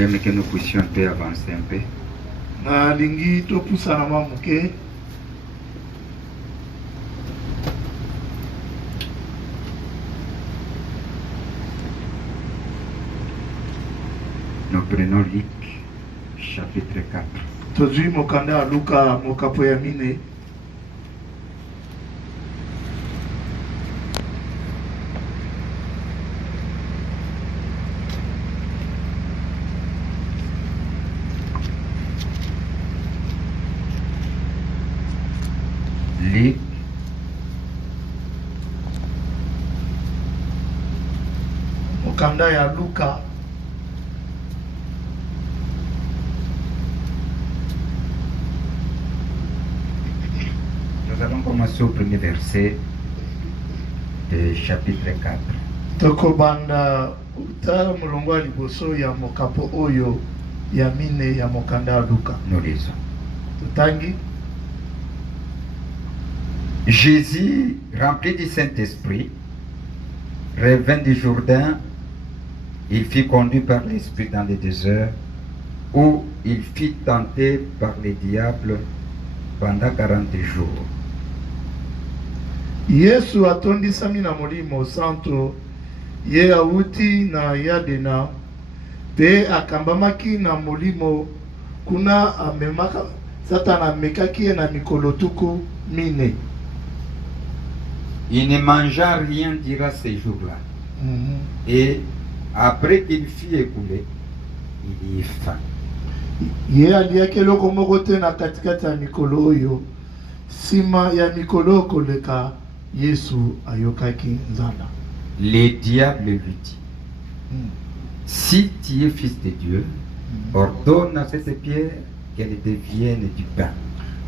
J'aime que nous puissions un peu avancer un peu. Na lingi to pusana mamuke. Nous prenons Luc, chapitre 4. Tozui mokanda Luka mokapo ya mine. Luc, Mokanda ya Luka. nous allons commencer au premier verset du chapitre 4. Tokobanda uta mulongo ya liboso ya mokapo oyo ya mine ya mokanda ya Luka. Nous lisons. Tutangi. Jésus, rempli du Saint-Esprit, revint du Jourdain. Il fut conduit par l'Esprit dans le désert, où il fut tenté par les diables pendant 40 jours. Yesu atondisami na molimo santo ye auti na yadena pe akambamaki na molimo kuna amemaka Satana amekaki ye na mikolo tuku mine. Il ne mangea rien durant ces jours-là. Et après qu'il fut écoulé, il eut faim. Ye aliaki eloko moko te na katikati ya mikolo oyo. Sima ya mikolo koleka Yesu ayokaki nzala. Le diable lui dit, si tu es fils de Dieu, ordonne à cette pierre qu'elle devienne du pain.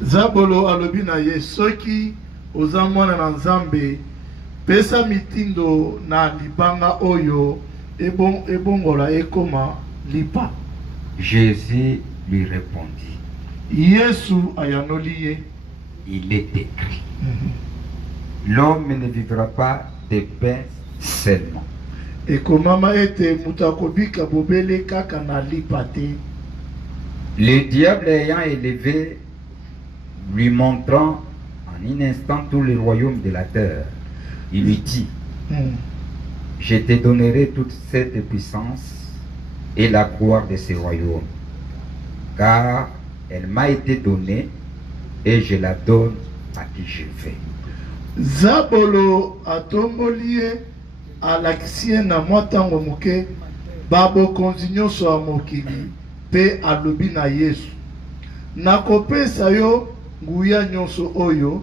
Zabolo alobi na ye soki oza mwana na Nzambe pesa mitindo na libanga oyo ebongola ekoma lipa. Jésus lui répondit, Yesu ayanoli ye. il est écrit, l'homme ne vivra pas de pain seulement. Ekomama ete mutu akobika bobele kaka na lipa te. Le diable ayant élevé, lui montrant en un instant tout le royaume de la terre, il lui dit, je te donnerai toute cette puissance et la gloire de ce royaume, car elle m'a été donnée et je la donne à qui je veux. Zabolo atomboli ye alakisi ye na mwa ntango moke babokonzi nyonso ya mokili mpe alobi na Yesu, nakopesa yo nguya nyonso oyo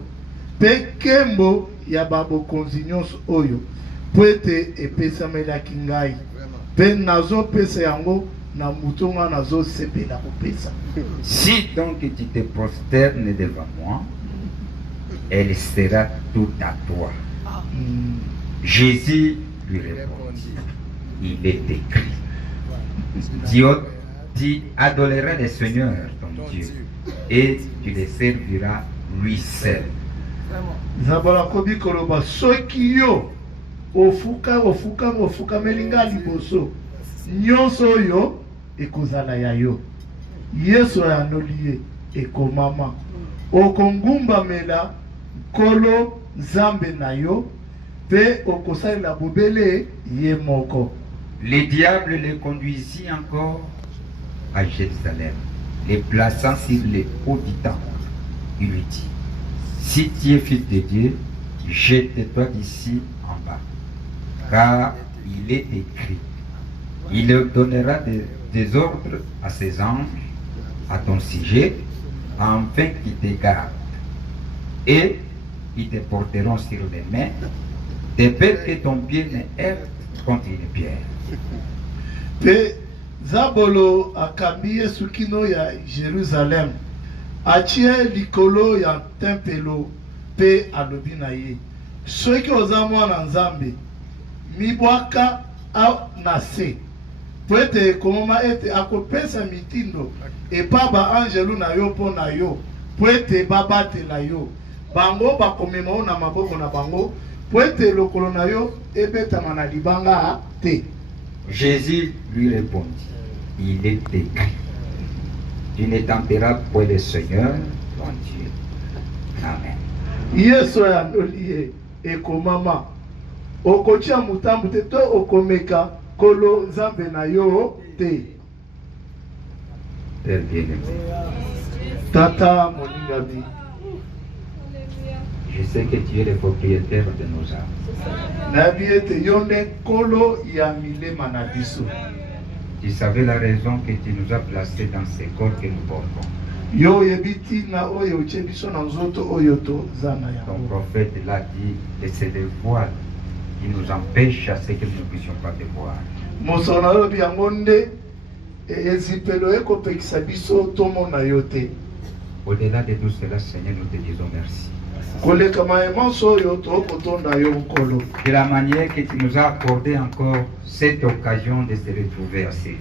mpe nkembo ya babokonzi nyonso oyo mpo ete epesamelaki ngai mpe nazopesa yango na mutu nga nazosepela kopesa. Si donc tu te prosternes devant moi, elle sera tout à toi. Jésus lui répondit, il est écrit, tu adoreras le Seigneur ton Dieu et tu le serviras lui seul. Zabala kobi koloba soki yo ofukameli nga liboso nyonso oyo ekozala ya yo. Yesu ayanoli ye ekomama okongumbamela Nkolo Nzambe na yo pe okosalela bobele ye moko. Le diable le conduisit encore à Jérusalem, le plaçant sur le haut du temple. Il lui dit, si tu es fils de Dieu, jette-toi d'ici en bas, car il est écrit, il donnera des ordres à ses anges à ton sujet, afin qu'ils te gardent, et ils te porteront sur les mains, de peur que ton pied ne heurte contre une pierre. Pe Zabolo akambi Yesu kino ya Jerusalem, achie likolo ya tempelo pe alobi na ye, soki oza mwana Nzambe mibwaka na se po ete ekomama ete akopesa mitindo epa ba angelu na yo mpo na yo po ete babatela yo, bango bakomema yo na maboko na bango po ete lokolo na yo ebetama na libanga te. Jésus lui répondit, il est écrit. Tu ne tenteras point le Seigneur, ton Dieu. Amen. Yesu ya ndoli ekomama okotia mutambu te to okomeka kolo nzambe na yo te. Père bien-aimé, Tata moningami, je sais que tu es le propriétaire de nos âmes. nabi ete yo nde nkolo ya milema na biso. Tu savais la raison que tu nous as placés dans ces corps que nous portons. Yo oyebi ntina oyo otie biso na nzoto oyo toza na Ton yango. prophète l'a dit, et c'est le voile qui nous empêche à ce que nous ne puissions pas te voir. Mosolo alobi yango nde ezipelo ekopekisa biso tomona yo te. Au-delà de tout cela, Seigneur, nous te disons merci. Koleka maemanso oyo tokotonda yo nkolo. De la manière que tu nous as accordé encore cette occasion de se retrouver à ces lieux.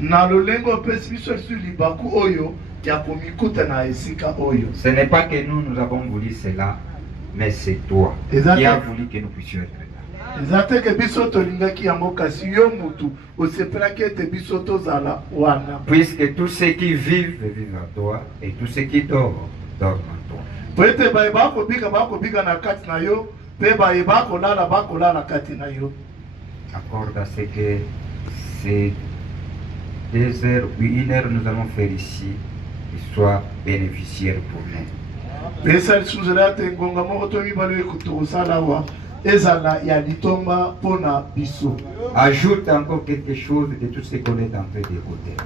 Na lolengo opesi biso lisusu libaku oyo ya komikuta na esika oyo. Ce n'est pas que nous avons voulu cela, mais c'est toi Exactement. qui as voulu que nous puissions être là. Eza te ke biso tolingaki yango kasi yo mutu osepelaki ete biso tozala wana. Puisque tous ceux qui vivent, vivent en toi, et tous ceux qui dorment, dorment en toi. Po ete bayeba bakobika na kati na yo mpe bayeba kolala kati na yo. Accorde à ce que ces 2 heures ou 1 heure nous allons faire ici, qu'ils soient bénéficiaires pour nous. Pesa lisusu ela te ngonga moko to mibale ekotokosala awa ezala ya litomba mpona biso. Ajoute encore quelque chose de tout ce qu'on est en train d'écouter.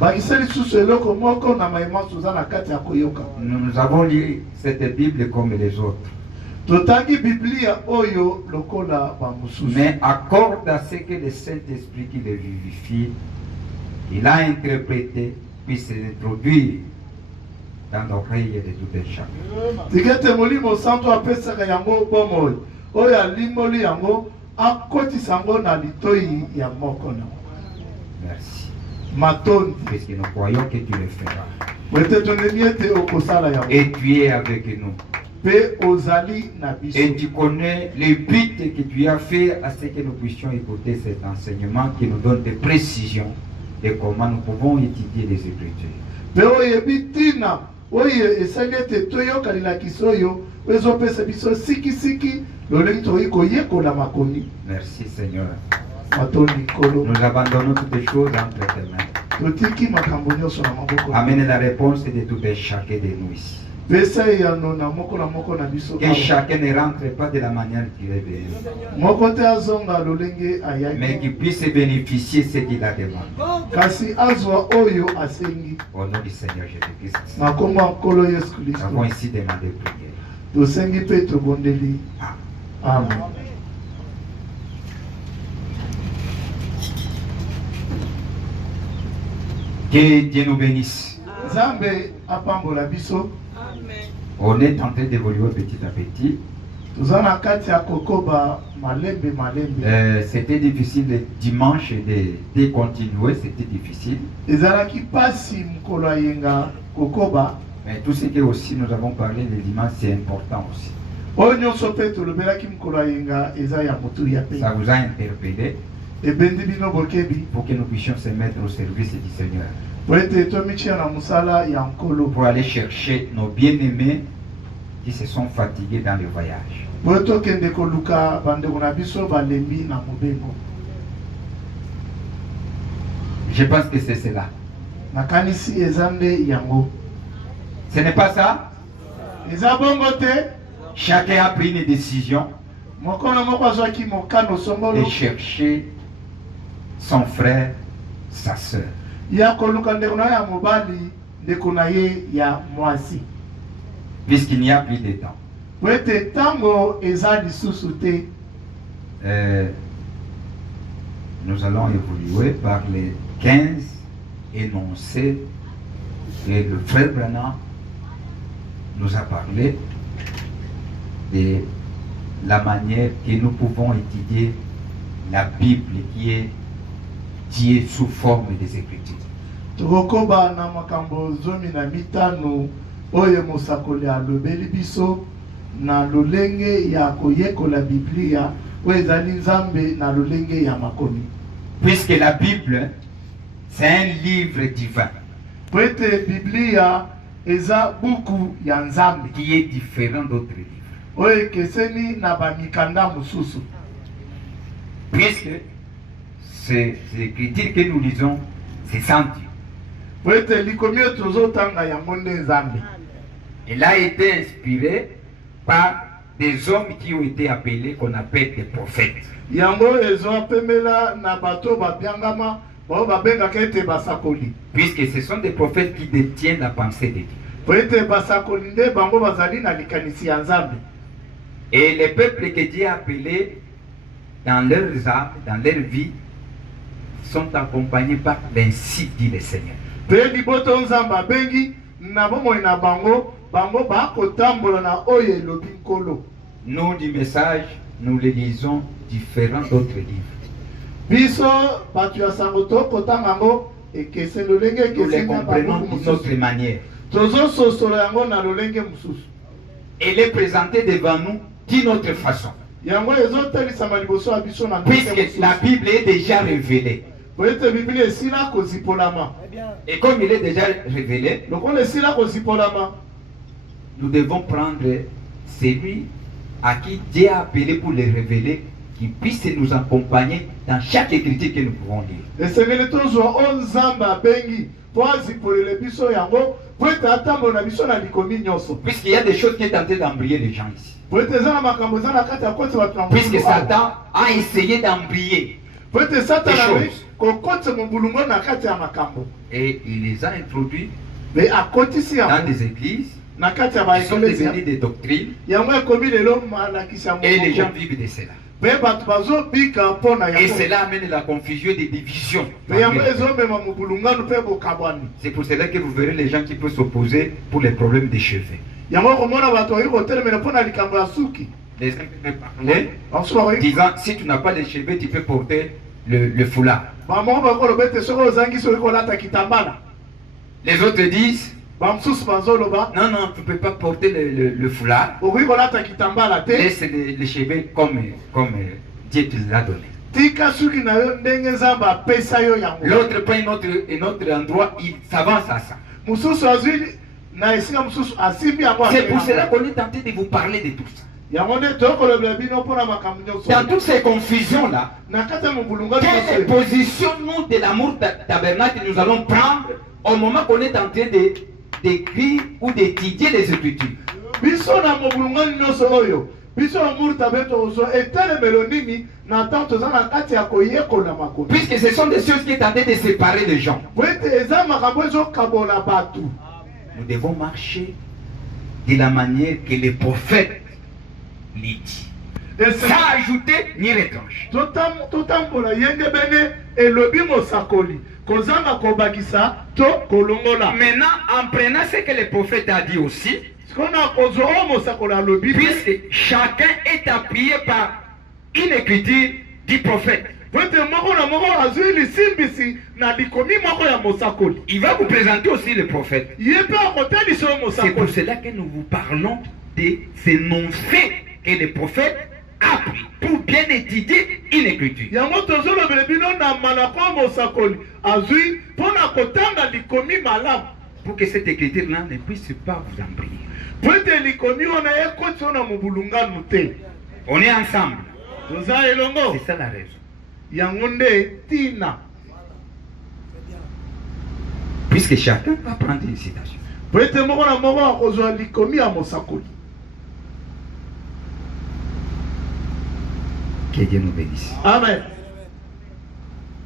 Bakisa lisusu eloko moko na maemanso oza na kati ya koyoka. Nous avons lu cette Bible comme les autres. Totangi biblia oyo lokola bamosusu. Mais accorde à ce que le Saint-Esprit qui le vivifie, il a interprété, puisse introduire dans l'oreille de tout un chacun. Tikete molimo santo apesaka yango bomoi oyo alimoli yango akotisa yango na litoi ya moko na Merci. matondi. Puisque nous croyons que tu le feras. Wete tondeni ete okosala yango Et tu es avec nous. mpe ozali na biso. Et tu connais le but que tu as fait à ce que nous puissions écouter cet enseignement qui nous donne des précisions de comment nous pouvons étudier les Écritures. Mpe oyebi ntina oyo esali ete toyokalelakisa oyo ezopesa biso sikisiki lolenge tokoki koyekola makomi. Merci Seigneur. Matondi nkolo Nous abandonnons toutes les choses entre tes mains. totiki makambo nyonso na maboko. Amène la réponse de tout et chacun de nous ici. Pesa eyano na moko na biso. Que chacun ne rentre pas de la manière qu'il est venu, Moko te azonga lolenge mais ayaki. qu'il puisse bénéficier ce qu'il a demandé. Kasi azwa oyo asengi. Au nom du Seigneur Jésus-Christ. Na kombo ya nkolo Yesu Nous avons Kristo. ici demandé prière. Tosengi mpe tobondeli. Amen. Amen. Que Dieu nous bénisse. Nzambe apambola biso. On est en train d'évoluer petit à petit. Toza na kati ya kokoba malembe. C'était difficile le dimanche de continuer, c'était difficile. Ezalaki pasi mokolo ayenga kokoba. Mais tout ce que aussi nous avons parlé le dimanche, c'est important aussi. Oyo nyonso mpe tolobelaki mokolo ayenga eza ya motu ya pe. Ça vous a interpellé Ebendi bino bokebi. pour que nous puissions se mettre au service du Seigneur. Po ete tomitia na mosala ya nkolo. Pour aller chercher nos bien-aimés qui se sont fatigués dans le voyage. Po tokende koluka bandeko na biso balembi na mobengo. Je pense que c'est cela. Nakanisi eza nde yango. Ce n'est pas ça? Eza bongo te. Chacun a pris une décision Moko na moko azwaki mokano de songolo chercher son frère, sa sœur. ya koluka ndeko na ye ya mobali ndeko na ye ya mwasi. Puisqu'il n'y a plus de temps. Po ete ntango eza lisusu te. Nous allons évoluer par les 15 énoncés et le frère Branham nous a parlé de la manière que nous pouvons étudier la Bible qui est sous forme des Écritures. Tokokoba na makambo 15 oyo mosakoli alobeli biso na lolenge ya koyekola Biblia oyo ezali Nzambe na lolenge ya makomi. Puisque la Bible, C'est un livre divin po ete biblia eza buku ya nzambe qui est différent d'autres livres. oyo ekeseni na bamikanda mosusu. Puisque ces écritures que nous lisons, c'est sans Dieu. Po ete likomi oyo tozotanga yango nde nzambe. Elle a été inspirée par des hommes qui ont été appelés, qu'on appelle des prophètes. Yango ezopemela na bato babiangama bao babengaka ete basakoli. Puisque ce sont des prophètes qui détiennent la pensée de Dieu. Po ete basakoli nde bango bazali na likanisi ya nzambe. Et les peuples que Dieu a appelés dans leurs âmes, dans leur vie, sont accompagnés par l'ainsi dit le Seigneur. Pe liboto nzambe abengi na bomoi na bango bango bakotambola na oyo elobi nkolo. Nous, du message, nous le lisons différents d'autres livres. Biso batu ya sango tokotanga yango ekeseni lolenge Nous les ekeseni ya comprenons babuku d'une autre mosusu. manière. Tozososola yango na lolenge mosusu. Elle est présentée devant nous d'une autre façon. Yango ezotelisama liboso ya biso na ndenge Puisque la mosusu. Bible est déjà révélée. Po ete biblia esila kozipolama. Et comme il est déjà révélé, Lokola esila kozipolama, nous devons prendre celui à qui Dieu a appelé pour le révéler, qui puisse nous accompagner dans chaque écriture que nous pouvons lire. esengeli tozwa oyo nzambe abengi po azipolele biso yango po ete atambola na biso na likomi nyonso. Puisqu'il y a des choses qui sont en train d'embrayer les gens ici. Po ete eza na makambo eza na kati ya koti bato na Puisque mokolo awa. Satan a essayé d'embrayer Po ete satana Des ali choses. kokotisa mobulungo na kati ya makambo et il les a introduits me akotisi dans yango des églises na kati ya qui sont baeklezia devenues des doctrines yango ekomi lelo malakisi ya et les gens moko vivent de cela. mpe bato bazobika mpo na Et yango cela amène la confusion et des divisions. mpe yango ezomema mobulungano mpe bokabwani. C'est pour cela que vous verrez les gens qui peuvent s'opposer pour les problèmes des cheveux. yango komona bato bakoki kotelemela mpo na likambo ya suki Les uns peuvent parler basusu bakoki disant si tu n'as pas les cheveux, tu peux porter le foulard. bamoko bakoloba ete soki ozangisi okoki kolata kitambala. Les autres disent bamosusu bazoloba non, non, tu ne peux pas porter le foulard. okoki kolata kitambala te Laisse les cheveux comme Dieu te l'a donné. tika suki na yo ndenge nzambe apesa yo yango. L'autre prend un autre endroit, il s'avance à ça. mosusu azwi na esika mosusu asimbi yango C'est pour akende cela yango. qu'on est tenté de vous parler de tout ça. yango nde tokolobela bino mpona makambo nyonso Dans toutes ces confusions-là, na kati ya mobulungo quelle nyonso position nous de l'amour tabernacle nous allons prendre au moment qu'on est en train d'écrire ou d'étudier les Écritures? biso na mobulungo nyonso oyo biso amour tabe tokozwa etelemelo nini na ntango toza na kati ya koyekola makomi Puisque ce sont des choses qui tentent de séparer les gens. po ete eza makambo ezokabola bato. Nous devons marcher de la manière que les prophètes l'ont dit. Sans ajouter ni retrancher. totambola yenge bene elobi mosakoli kozanga kobakisa to kolongola. Maintenant, en prenant ce que le prophète a dit aussi, sikona kozwa oyo mosakoli alobi puisque chacun est appuyé par une écriture du prophète, po ete moko na moko azwi lisimbisi na likomi moko ya mosakoli il va vous présenter aussi le prophète. ye mpe akotalisa oyo C'est pour mosakoli. cela que nous vous parlons de ces non-faits que le prophète a pris pour bien étudier une écriture. yango tozolobela bino na malako ya mosakoli azwi mpo na kotanga likomi malamu Pour que cette écriture-là ne puisse pas vous embrayer. po ete likomi wana ekoti oyo na mobulunganu te. On est ensemble. toza elongo C'est ça la raison. yango nde tina Puisque chacun va prendre une citation. po ete moko na moko akozwa likomi ya mosakoli. Que Dieu nous bénisse. Amen.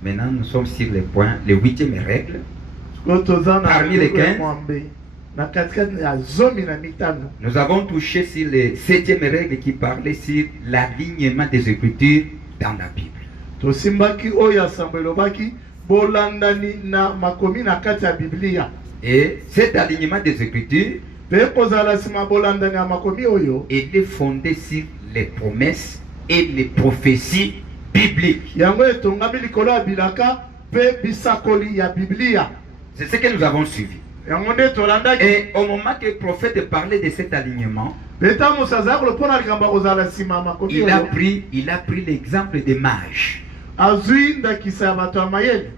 Maintenant, nous sommes sur le point, le 8e règle. Sikoyo toza na Parmi les ndeko ya 15. mwambe na katikati ya zomi na mitano. Nous avons touché sur les 7e règle qui parlait sur l'alignement des Écritures dans la Bible. tosimbaki oyo ya sambo elobaki bolandani na makomi na kati ya biblia. Et cet alignement des Écritures mpe kozala nsima bolandani ya makomi oyo était fondé sur les promesses et les prophéties bibliques. yango etongami likolo ya bilaka mpe bisakoli ya biblia. C'est ce que nous avons suivi. yango nde tolandaki. Et au moment que le prophète parlait de cet alignement, mpe ntango moto azalaki lopona likambo ya kozala nsima ya makomi il a oyo pris l'exemple des mages. azwi ndakisa ya bato ya mayele.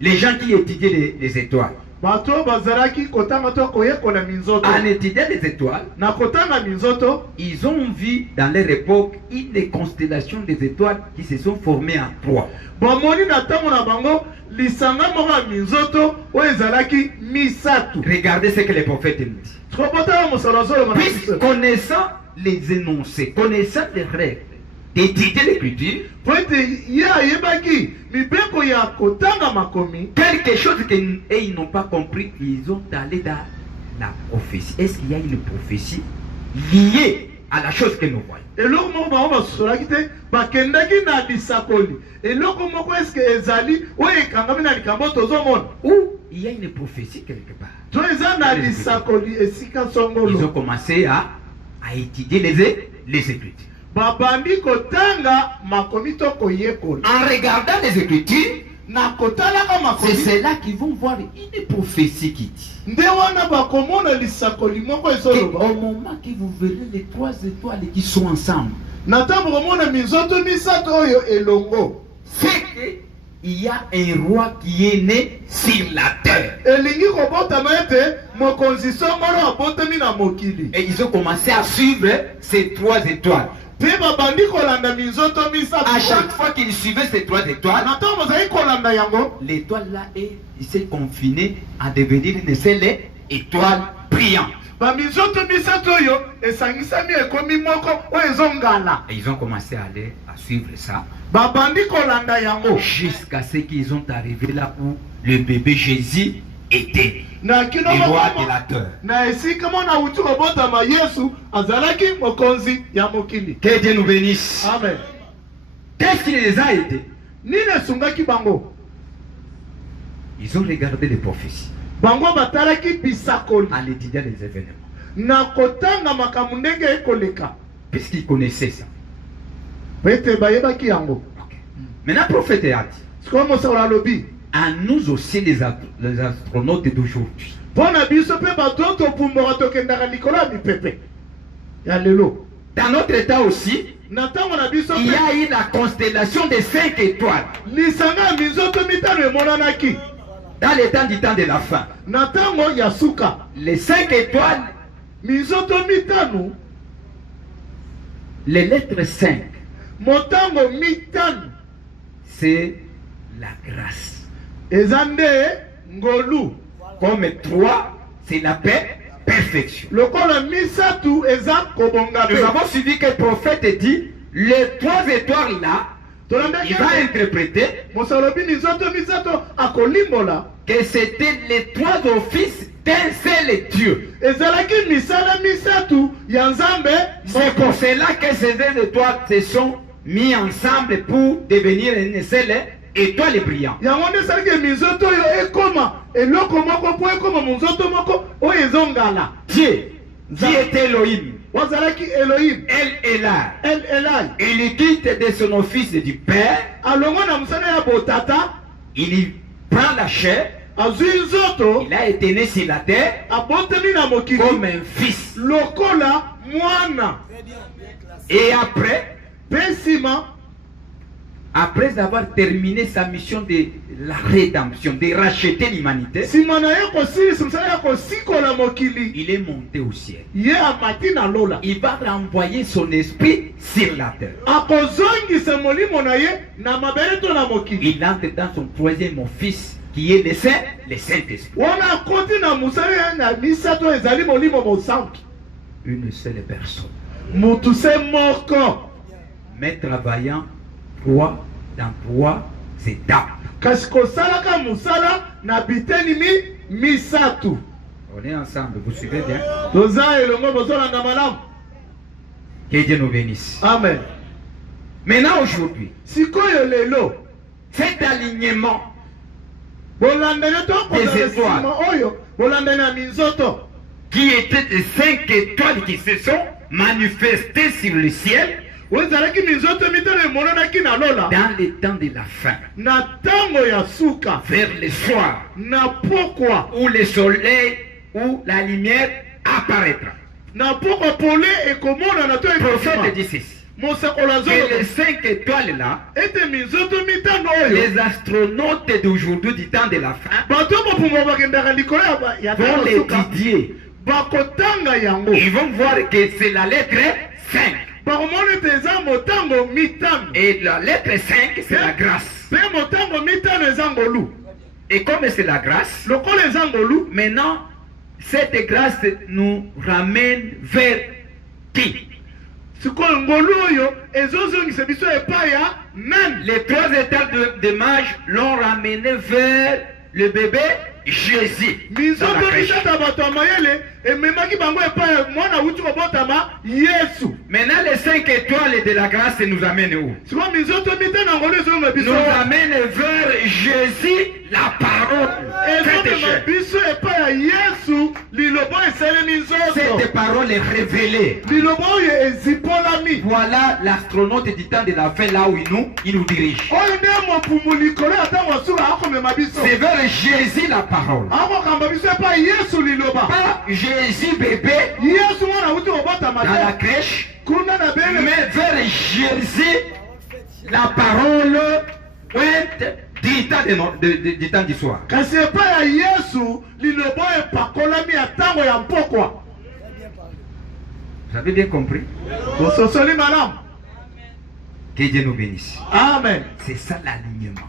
Les gens qui étudiaient les étoiles. bato bazalaki kotanga to koyekola minzoto. En étudiant les étoiles, Na kotanga minzoto, ils ont vu dans leur époque une constellation des étoiles qui se sont formées en trois. bamoni na ntango na bango lisanga moko ya minzoto oyo ezalaki misatu. Regardez ce que les prophètes nous disent. Tokotala mosolo azoloba na Puis, biso. connaissant les énoncés, connaissant les règles d'étudier l'écriture, Po ete ye ayebaki mibeko ya kotanga makomi, quelque chose qu'ils n'ont pas compris, ils ont allé dans la prophétie. Est-ce qu'il y a une prophétie liée à la chose que nous voyons? eloko moko bango basolaki te bakendaki na lisakoli. Eloko moko eske ezali oyo ekangami na likambo tozomona, Ou il y a une prophétie quelque part. to eza na lisakoli esika Ils ont songolo. commencé à étudier les Écritures. Babandi kotanga makomi to koyekola. En regardant les Écritures, Na kotalaka c'est makomi, cela qu'ils vont voir une prophétie qui dit nde wana bakomona lisakoli moko ezoloba. qu'au moment que vous verrez les trois étoiles qui sont ensemble, Na ntango komona minzoto misato oyo elongo, c'est qu'il y a un roi qui est né sur la terre. elingi kobotama ete mokonzi songolo abotami na mokili. Et ils ont commencé à suivre ces trois étoiles. Mpe babandi kolanda minzoto misato. À chaque fois qu'ils suivaient ces trois étoiles, Na ntango bozali kolanda yango, l'étoile là il s'est confiné à devenir une seule étoile brillante. baminzoto misato oyo esangisami ekomi moko oyo ezongala. Et ils ont commencé à aller à suivre ça Babandi kolanda yango jusqu'à ce qu'ils ont arrivé là où le bébé Jésus était, na kino le roi moko de la terre. na esika mona uti kobotama Yesu azalaki mokonzi ya mokili. Que Dieu nous bénisse. Amen. Qu'est-ce qui les a aidés? Nini esungaki bango? Ils ont regardé les prophéties Bango batalaki bisakoli en étudiant les événements. na kotanga makambo ndenge ekoleka. Puisqu'ils connaissaient ça. Pete bayebaki yango. Ok. Maintenant, le prophète a dit Sikoyo mosala alobi, à nous aussi les astronautes d'aujourd'hui. mpona biso mpe bato topumbaka tokendaka likolo ya mipepe ya lelo. Dans notre état aussi, Na ntango na biso il y mpe a eu la constellation des 5 étoiles. lisanga ya minzoto mitano emonanaki. Dans les temps de la fin, Na ntango ya suka les 5 étoiles, minzoto mitano, les lettres 5, motango mitano c'est la grâce. eza nde ngolu. Comme 3, c'est la paix, perfection. Lokola misatu eza kobonga Nous pe. avons suivi que le prophète dit, les 3 étoiles là, il va interpréter mosalobi minzoto misato akolimbola que c'était les 3 offices d'un seul Dieu. ezalaki misala misatu ya nzambe C'est pour moko. cela que ces 2 étoiles se sont mis ensemble pour devenir une seule étoile brillante. yango nde esalaki minzoto oyo ekoma eloko moko mpo ekoma monzoto moko oyo ezongala. Dieu, qui est Elohim, wazalaki Elohim El Elai, El Elai il quitte de son office du Père, alongo na mosala ya botata, il prend la chair, azwi nzoto il a été né sur la terre abotami na mokili comme un fils. lokola mwana. Et après, Mpe nsima après avoir terminé sa mission de la rédemption, de racheter l'humanité, nsima na ye kosilisa mosala ya kosikola mokili, il est monté au ciel. ye amati na lola. Il va renvoyer son esprit sur la terre. Akozongisa molimo na ye na mabele to na mokili. Il entre dans son 3e office qui est le Saint-Esprit. Wana akoti na mosala ya na misato ezali molimo mosantu. Une seule personne. Mutu se moko. Mais travaillant 3 dans 3 étapes. Kasi kosalaka mosala na biteni misatu. On est ensemble, vous suivez bien? Toza elongo bozolanda malamu. Que Dieu nous bénisse. Amen. Maintenant, aujourd'hui, Sikoyo lelo cet alignement bolandene to Des kozala étoiles. nsima oyo bolandene ya minzoto qui était les 5 étoiles qui se sont manifestées sur le ciel oyo ezalaki minzoto mitano emonanaki na lola dans les temps de la fin, na ntango ya suka vers le soir, na pokwa où le soleil, où la lumière apparaîtra. na pokwa pole ekomona na to Le prophète ekosima. dit ceci. Et les 5 étoiles là, les astronautes d'aujourd'hui du temps de la fin vont l'étudier. Ils vont voir que c'est la lettre 5. Et la lettre 5, c'est la grâce. Et comme c'est la grâce, maintenant, cette grâce nous ramène vers qui? Les 3 états de mages l'ont ramené vers le bébé Jésus. Maintenant, les 5 étoiles de la grâce nous amènent où? Nous amènent vers Jésus, la parole. Cette parole est révélée. Voilà l'astronaute du temps de la fin, là où il nous dirige. C'est vers Jésus la parole. Pas Jésus bébé dans la crèche, mais vers Jésus la parole du temps du soir. Vous avez bien compris? Que Dieu nous bénisse. Amen. C'est ça l'alignement.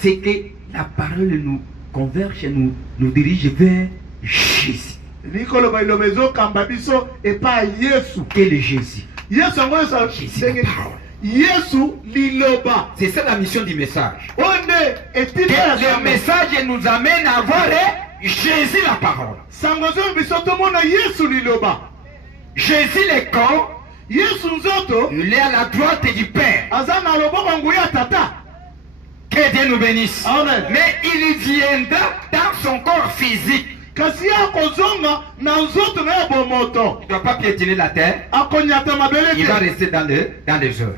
C'est que la parole nous converge et nous dirige vers Jésus. Quel est Jésus? Jésus la parole. C'est ça la mission du message. Que le message nous amène à voir Jésus la parole. Jésus le corps, il est à la droite du Père. Que Dieu nous bénisse. Amen. Mais il viendra dans son corps physique. Il ne doit pas piétiner la terre. Il va rester dans les heures.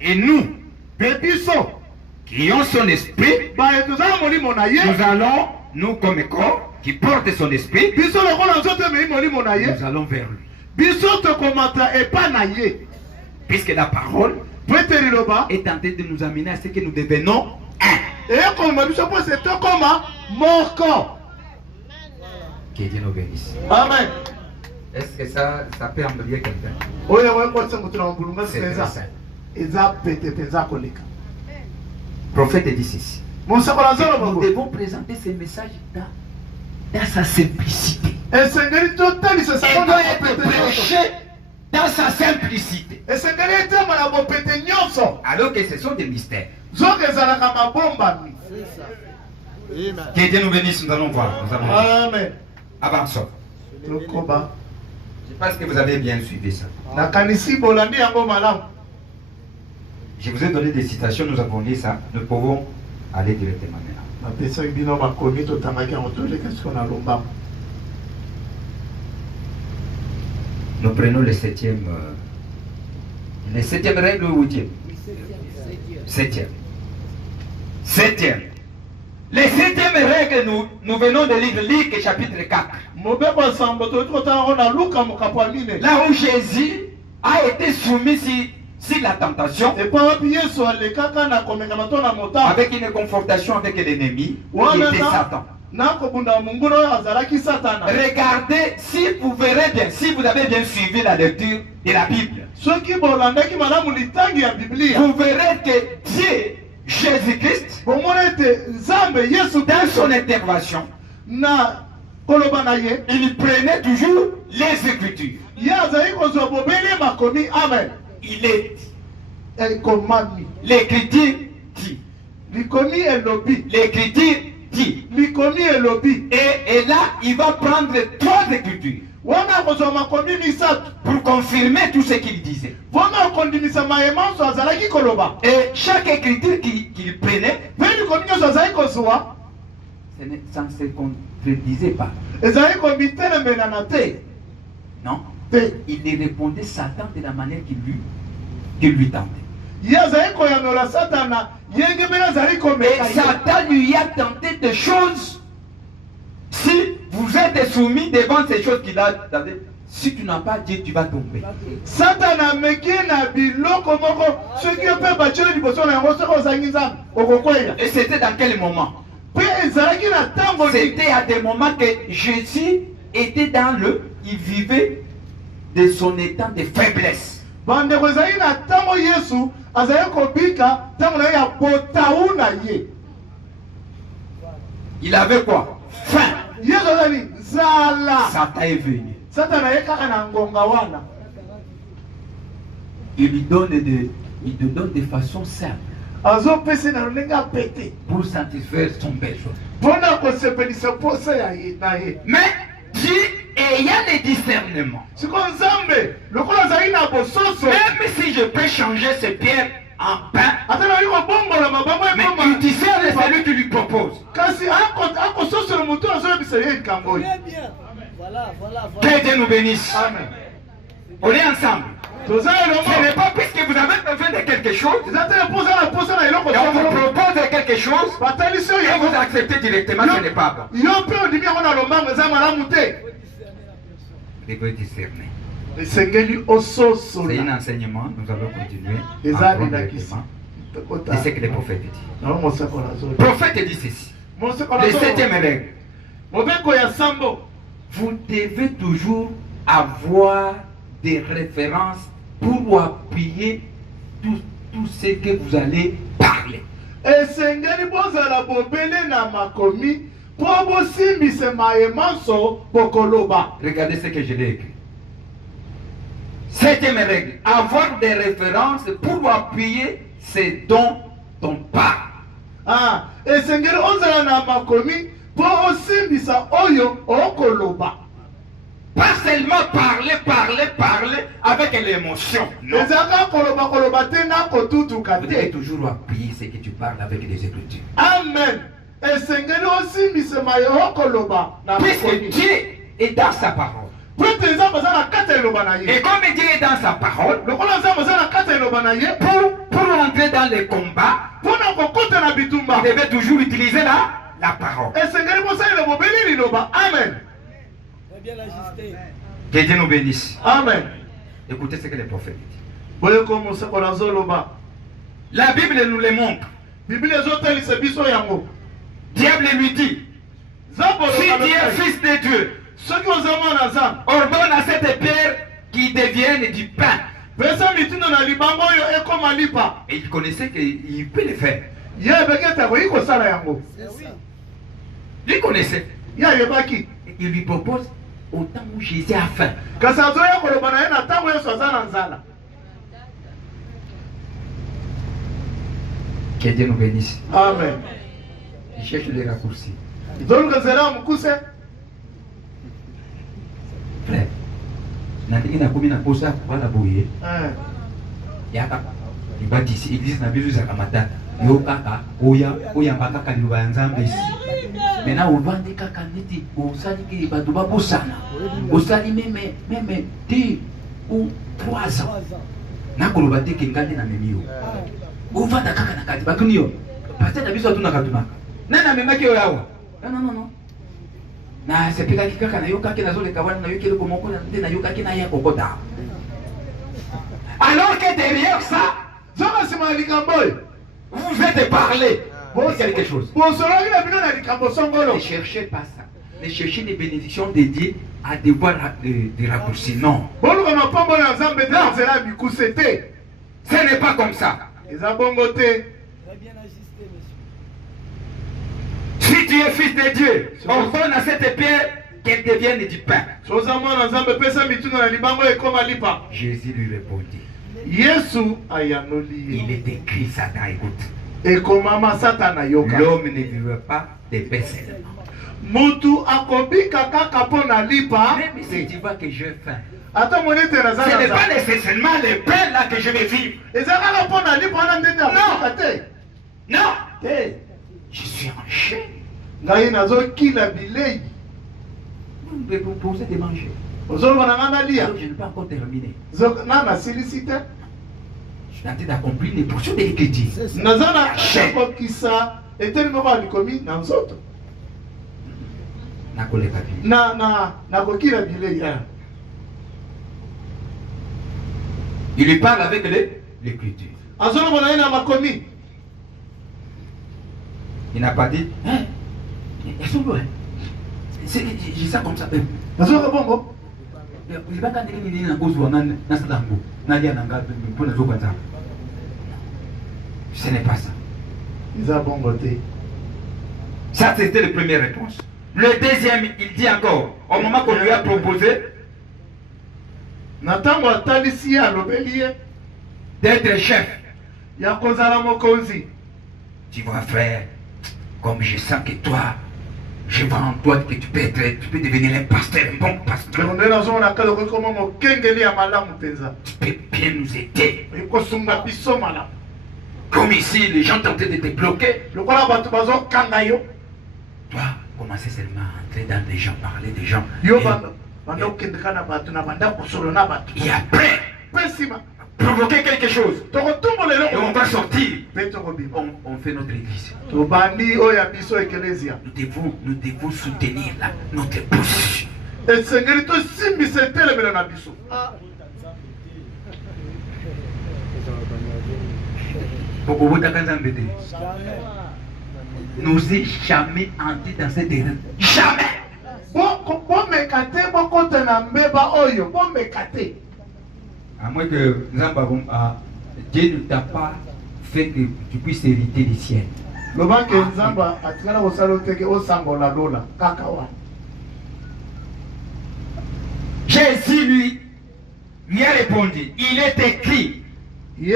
Et nous, qui ont son esprit, nous allons, nous comme corps, qui porte son esprit, nous allons vers lui. Puisque la parole est en train de nous amener à ce que nous devenons un. Que Dieu nous bénisse. Amen. Est-ce que ça peut embellir quelqu'un? Prophète dit ceci. Nous devons présenter ce message dans sa simplicité. Et doit être prêché dans sa simplicité. Alors que ce sont des mystères. Que Dieu nous bénisse, nous allons voir. Amen. Avançons. Je pense que vous avez bien suivi ça. Je vous ai donné des citations, nous avons lu ça. Nous pouvons aller directement maintenant. Nous prenons le 7e. Le 7e règle ou 8e? 7e. 7e. Les 7e règle, nous venons de lire Luc chapitre 4. Là où Jésus a été soumis sur la tentation, avec une confrontation avec l'ennemi, qui était Satan. Regardez, si vous verrez bien, si vous avez bien suivi la lecture de la Bible, vous verrez que Dieu, Jésus-Christ, dans son intervention, il prenait toujours les Écritures. Il est l'Écriture dit. L'Écriture dit. Et là, il va prendre 3 Écritures pour confirmer tout ce qu'il disait. Et chaque écriture qu'il prenait, ça ne se contredisait pas. Non. Il lui répondait Satan de la manière qu'il lui tentait. Et Satan lui a tenté des choses. Si vous êtes soumis devant ces choses qu'il a tenté, Si tu n'as pas Dieu, tu vas tomber. Satana mekina biloko moko soki pe bachelo liboso na yango soko ozangi nzambe okokwela. Et c'était dans quel moment? C'était à des moments que Jésus était dans le... Il vivait de son état de faiblesse. Il avait quoi? Faim. Satan est venu. Il lui donne de façon simple pour satisfaire son besoin. Mais Dieu ayant le discernement, même si je peux changer ce pierre en pain, mais il discerne celui qui lui propose. Que Dieu nous bénisse. Amen. On est ensemble. Ce n'est pas puisque vous avez besoin de quelque chose et on vous propose quelque chose et vous acceptez directement, ce n'est pas bon. Il faut discerner. C'est un enseignement, nous allons continuer. De ce que le prophète dit. Le prophète dit ceci. Le 7e règle. Vous devez toujours avoir des références pour appuyer tout ce que vous allez parler. Regardez ce que je l'ai écrit. 7e règle. Avoir des références pour appuyer ce dont on parle. Pas seulement parler avec l'émotion. Vous devez toujours appuyer ce que tu parles avec les Écritures. Amen. Puisque Dieu est dans sa parole. Et comme Dieu est dans sa parole, pour entrer dans les combats, vous devez toujours utiliser la parole. Amen. Que Dieu nous bénisse. Amen. Écoutez ce que les prophètes disent. La Bible nous le montre. Diable lui dit, si tu es fils de Dieu, ordonne à cette pierre qui devienne du pain. Et il connaissait qu'il peut le faire. Il connaissait. Il lui propose autant où Jésus a faim. Que Dieu nous bénisse. Amen. Il cherche les raccourcis. Frère, nandiki na komi na posa bana boye. Yaka ibadisi église na biso za kamata. Yo kaka oya mbaka kaliba ya Nzambe ici. Maintenant on va ndika kaniti osali ki bato ba bosana. Osali même 2 ou 3 ans. Na koloba te ke ngande na memio. On va kaka na kati bakuni yo. Pasteur na biso atuna katuna. Nana memaki yo yawa. Non. Na sepeka kaka na yoka ke nazo le kabana na yoke le komoko na nde na yoka ke na ya kokota. Alors que derrière ça, vous êtes parlé de quelque chose. Ne cherchez pas ça. Ne cherchez les bénédictions de Dieu à devoir des raccourcis. Non. Ce n'est pas comme ça. Si tu es fils de Dieu, ordonne à cette pierre qu'elle devienne du pain. Jésus lui répondit. Il est écrit, Satan, écoute. L'homme ne vivra pas de pain seulement. Même si tu vois que j'ai faim, ce n'est pas nécessairement le pain là que je vais vivre. Non. Je suis en chaîne. Vous me proposez de manger. Je n'ai pas encore terminé. Je suis en train d'accomplir les portions de l'écriture. Il lui parle avec l'écriture. Il n'a pas dit, hein, c'est ça comme ça. Ce n'est pas ça. Ça, c'était la première réponse. Le deuxième, il dit encore, au moment qu'on lui a proposé d'être chef, tu vois, frère, comme je sens que toi, je vois en toi que tu peux devenir un pasteur, un bon pasteur. Tu peux bien nous aider. Comme ici, les gens tentaient de te bloquer. Toi, commencez seulement à entrer dans les gens, parler des gens. Et après, provoquer quelque chose. Et on va sortir. On fait notre église. Nous devons soutenir là, notre position. N'osez jamais entrer dans cette erreur. Jamais. À moins que Dieu ne t'a pas fait que tu puisses hériter les siennes. Jésus lui a répondu. Il est écrit. Il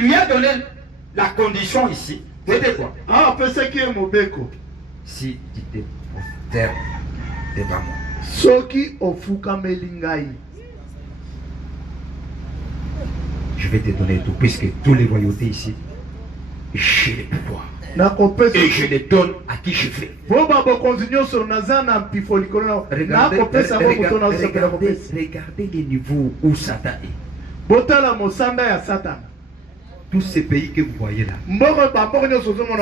lui a donné la condition ici. C'était quoi? Si tu te prosternes devant moi. Je vais te donner tout, puisque tous les royautés ici, j'ai le pouvoir. Et je les donne à qui je veux. Regardez les niveaux où Satan est. Tous ces pays que vous voyez là.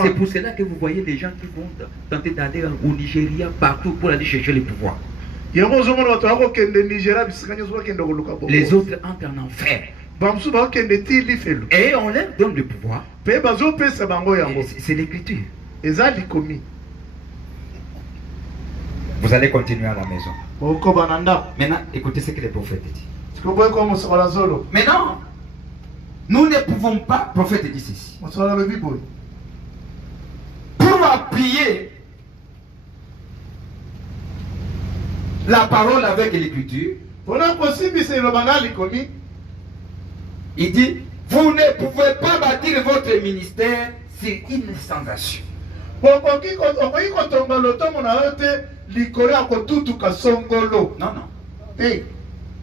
C'est pour cela que vous voyez les gens qui vont tenter d'aller au Nigeria, partout pour aller chercher le pouvoir. Les autres entrent en enfer. Et on leur donne le pouvoir. C'est l'écriture. Vous allez continuer à la maison. Maintenant, écoutez ce que les prophètes disent. Maintenant, nous ne pouvons pas, prophète dit ceci, pour appuyer la parole avec l'écriture. Il dit, vous ne pouvez pas bâtir votre ministère sur une sensation. Non, non.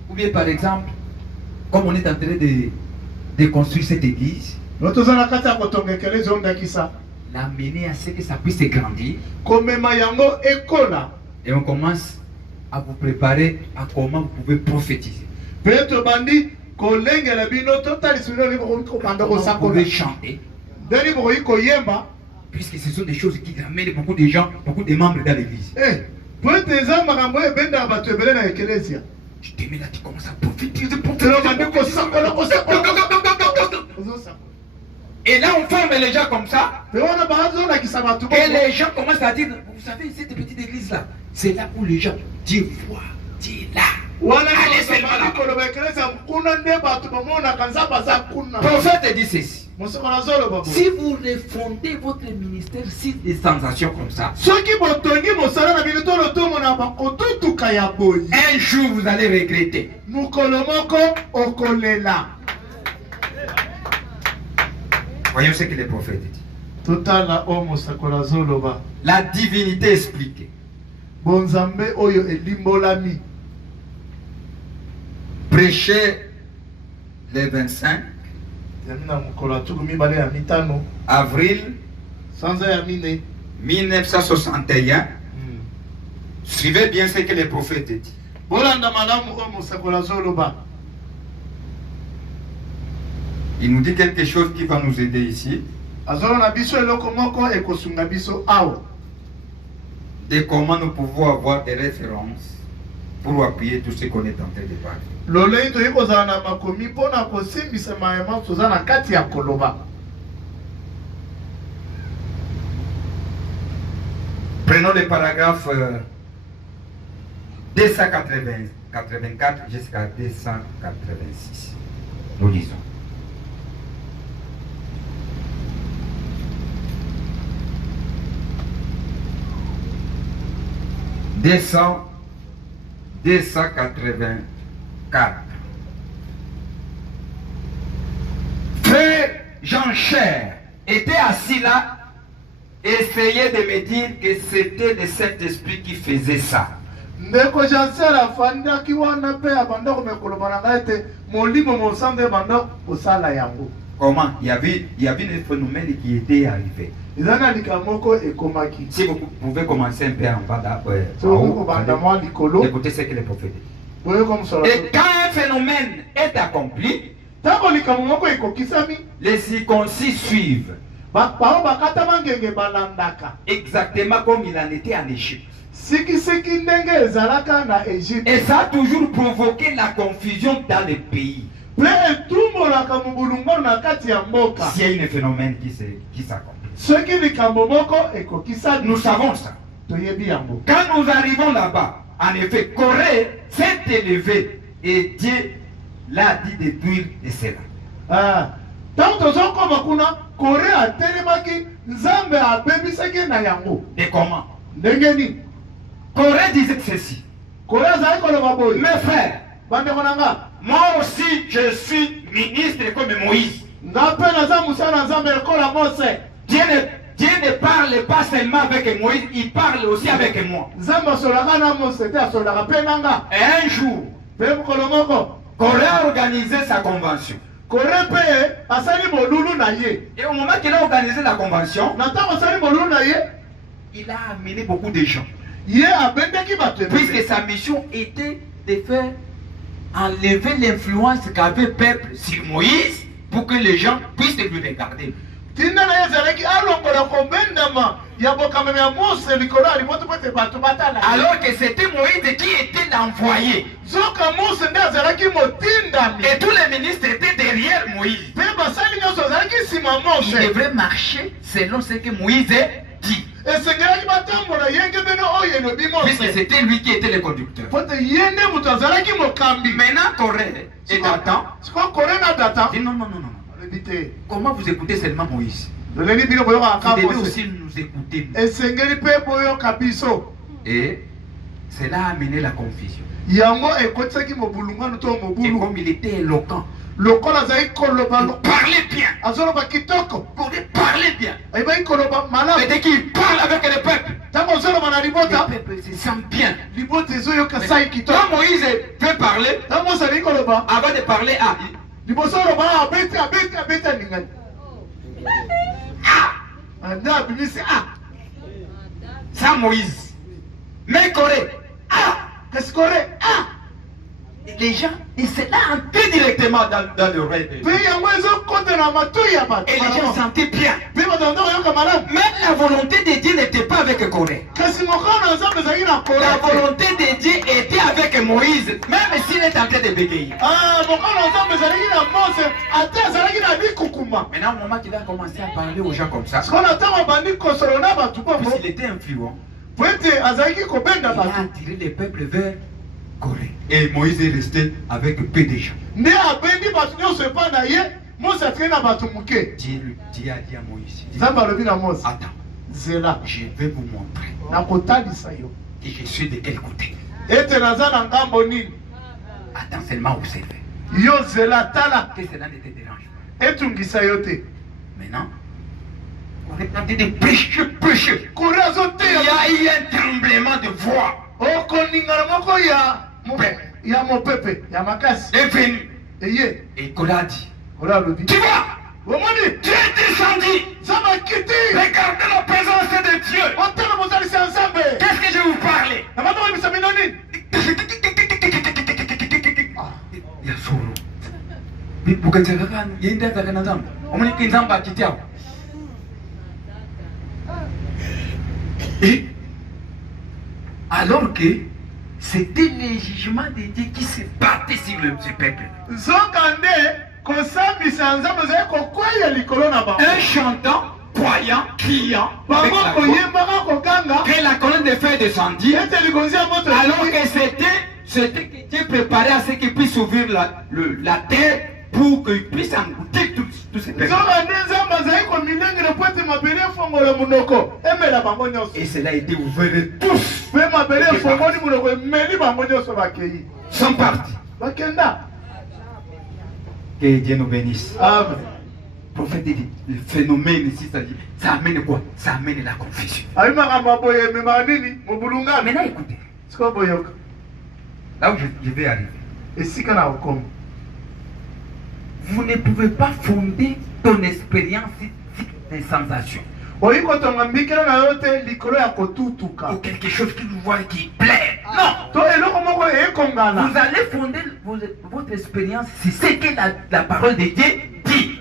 Ou bien par exemple, comme on est en train de construire cette église, l'amener à ce que ça puisse grandir. Et on commence à vous préparer à comment vous pouvez prophétiser. Vous pouvez chanter. Puisque ce sont des choses qui amènent beaucoup de gens, beaucoup de membres dans l'église. Tu te mets là, tu commences à prophétiser. Et là, on forme les gens comme ça. Et les gens commencent à dire, vous savez, cette petite église là, c'est là où les gens, Dieu voit, Dieu là. Allez seulement là. Prophète dit ceci. Si vous refondez votre ministère sur des sensations comme ça, un jour vous allez regretter. Voyons ce que les prophètes disent. La divinité expliquée. Prêché les 25 avril 1961. Suivez bien ce que les prophètes disent. Il nous dit quelque chose qui va nous aider ici. De comment nous pouvons avoir des références pour appuyer tout ce qu'on est en train de parler. lolei toyei kozala na makomi mpona kosimbisa mayema toza na kati ya koloba. Prenons le paragraphe 284 jusqu'à 286. Nous lisons. « 284. Frère Jean-Cher était assis là, essayait de me dire que c'était le Saint-Esprit qui faisait ça. Ndeko Jansera afandaki wana mpe abanda komekoloba na ngai ete molimo mosantu ebanda kosala yango. Comment? Il y avait un phénomène qui était arrivé. Eza na likambo moko ekomaki. Si vous pouvez commencer un peu en bas d'après, écoutez ce que le prophète dit. Et quand un phénomène est accompli, tango likambo moko ekokisami, les circoncis suivent. Bao bakata bangenge balandaka. Exactement comme il en était en Égypte. Siki ndenge ezalaka na Égypte. Et ça a toujours provoqué la confusion dans le pays. Pe etumbolaka mubulungo na kati ya mboka. S'il y a un phénomène qui s'accomplit. Soki likambo moko ekokisami. Nous savons ça. Toyebi yango. Quand nous arrivons là-bas, en effet, Corée s'est élevée et Dieu l'a dit de détruire de cela. Tant tozokoma kuna, Corée atelemaki, Nzambe abebisaki na yango. Et comment? Ndenge nini? Corée disait ceci. Corée azali koloba boye. Mes frères, bandeko nanga, moi aussi je suis ministre comme Moïse. Nga pe naza musala Nzambe lokola Mose. Dieu ne parle pas seulement avec Moïse, il parle aussi avec moi. Nzambe asolaka na Mose te asolaka pe nanga. Et un jour, Pe mokolo moko, Corée a organisé sa convention. Corée pe asali bolulu na ye. Et au moment qu'il a organisé la convention, Na ntango asali bolulu na ye, il a amené beaucoup de gens. ye abendaki bato ebele. Puisque sa mission était de faire enlever l'influence qu'avait le peuple sur Moïse pour que les gens puissent lui regarder. Tinda na ye ezalaki alongola kobendama ya bokameme ya Mose likolo ya liboso po ete bato batala. Alors que c'était Moïse qui était l'envoyé. Zoka Mose nde azalaki motindami. Et tous les ministres étaient derrière Moïse. Pe basali nyonso azalaki nsima Il Mose. devrait marcher selon ce que Moïse dit. Esengelaki batambola yenge beno oyo elobi Puisque Mose. c'était lui qui était le conducteur. Po ete ye nde moto azalaki mokambi. Maintenant, Corée et Dathan sikoyo Corée na Datan dit non. alobi te. Comment vous écoutez seulement Moïse? Loleli bino boyokaka Vous devez Mose. aussi nous écouter. Esengeli mpe boyoka biso. Et cela a amené la confusion. Yango ekotisaki mobulungano to Et mobulu. comme il était éloquent, Lokola azali koloba il parlait bien. azoloba kitoko. Corée parlait bien. Ayebaki koloba malamu. Mais dès qu'il parle avec le peuple, Ntango ozoloba na libota, le peuple se sent bien. libota ezoyoka sai kitoko. Quand Moïse veut parler, Ntango Mose ali koloba, avant de parler, liboso oloba abeti ningani. Anda abimisi ça Moïse. Mais Corée, kasi Corée les gens, et cela entrait directement dans l'oreille. pe yango ezokota na matoi ya bato. Et les gens sentaient bien. Pe bato ntango oyoka malamu. Mais la volonté de Dieu n'était pas avec Corée. Kasi mokolo na Nzambe ezalaki na La Corée. volonté de Dieu était avec Moïse, même s'il est en train de bégayer. Mokolo na Nzambe ezalaki na Mose ate azalaki na bikukuma. Maintenant, au moment qu'il a commencé à parler aux gens comme ça, sikoyo na ntango abandi kosolo na bato bongo puisqu'il était influent, po ete azalaki kobenda il a bato. attiré le peuple vers Corée. Et Moïse est resté avec peu de gens. Nde abendi bato nyonso epai na ye, Mose atikali na bato moke. Dieu a dit à Moïse, il dit, Nzambe alobi na Mose, attends, zela je vais vous montrer nakotalisa yo que je suis de quel côté. ete naza na ngambo nini. Attends seulement observer. Yo zela tala Que cela ne te dérange pas. etungisa yo te. Maintenant, on est en train de prêcher. Corée Il azoteya y a eu un tremblement de voix. okoningana moko ya mopepe ya makasi Est venu. eye. Et Corée a dit, Corée alobi, tu vois, omoni tu es descendu. Nzambe akiti Regardez la présence de Dieu. otala mozalisi ya Nzambe. Qu'est-ce que je vous parlais? Na bato bayebisa bino nini? Il y a solo. Bukanzaka kani yenda zaka na Nzambe. Omoni ki Nzambe akiti hapo. Et alors que C'était les jugements de Dieu qui se battaient sur ce peuple. Un chantant, croyant, criant, que la colonne de feu descendit, alors que c'était que Dieu préparait à ce qu'il puisse ouvrir la terre pour qu'il puisse engloutir tous ces peuples. Et cela a été ouvert de tous. Sont partis. Que Dieu nous bénisse. Amen. Prophète dit, le phénomène ici, ça amène quoi? Ça amène la confusion. Maintenant écoutez, là où je vais arriver. Vous ne pouvez pas fonder ton expérience sur des sensations. Ou quelque chose qui vous voit qui plaît. Non. Vous allez fonder votre expérience sur ce que la parole de Dieu dit.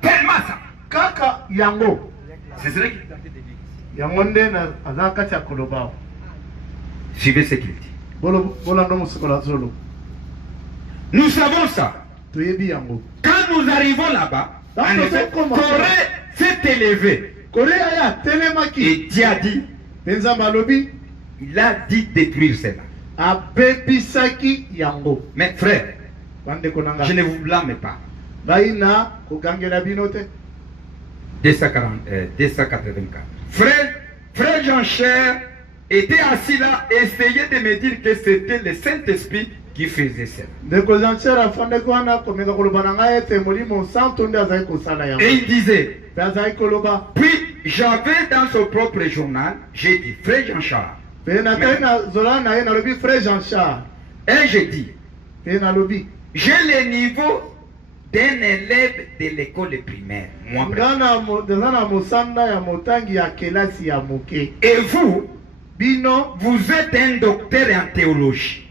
Tellement ça. C'est cela qu'il tentait de dire. Suivez ce qu'il dit. Nous savons ça. Quand nous arrivons là-bas, en effet, Corée s'est élevé. Et Dieu a dit, il a dit détruire cela. Mais frère, je ne vous blâme pas. 284. Frère Jean-Cher était assis là et essayait de me dire que c'était le Saint-Esprit qui faisait cela. Et il disait, puis j'avais dans son propre journal, j'ai dit, frère Jean-Charles. Et j'ai dit, j'ai le niveau d'un élève de l'école primaire. Moi, et vous, vous êtes un docteur en théologie.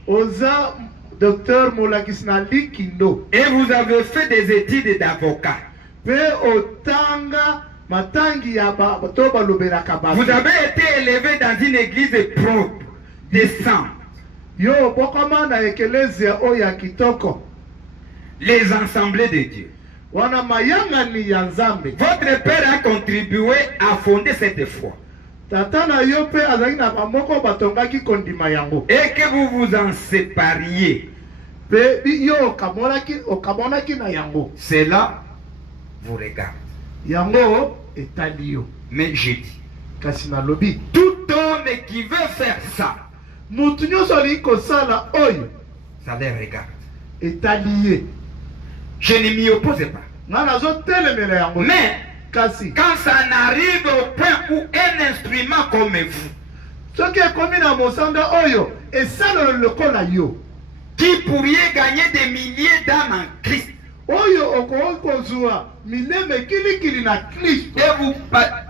Et vous avez fait des études d'avocat. Vous avez été élevé dans une église propre, décente. Les assemblées de Dieu. Votre père a contribué à fonder cette foi. Et que vous vous en sépariez. Cela vous regarde. Mais j'ai dit, tout homme qui veut faire ça, ça les regarde. Je ne m'y oppose pas. Mais quand ça n'arrive au point où un instrument comme vous, qui pourriez gagner des milliers d'âmes en Christ,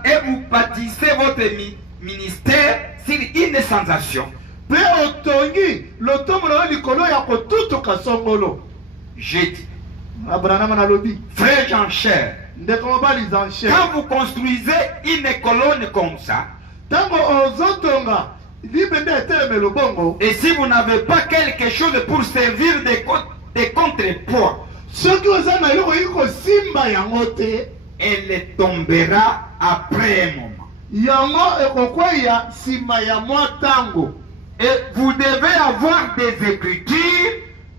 et vous bâtissez votre ministère sur une sensation. J'ai dit, frère Jean-Cher, quand vous construisez une colonne comme ça, et si vous n'avez pas quelque chose pour servir de contrepoids, elle tombera après un moment. Et vous devez avoir des écritures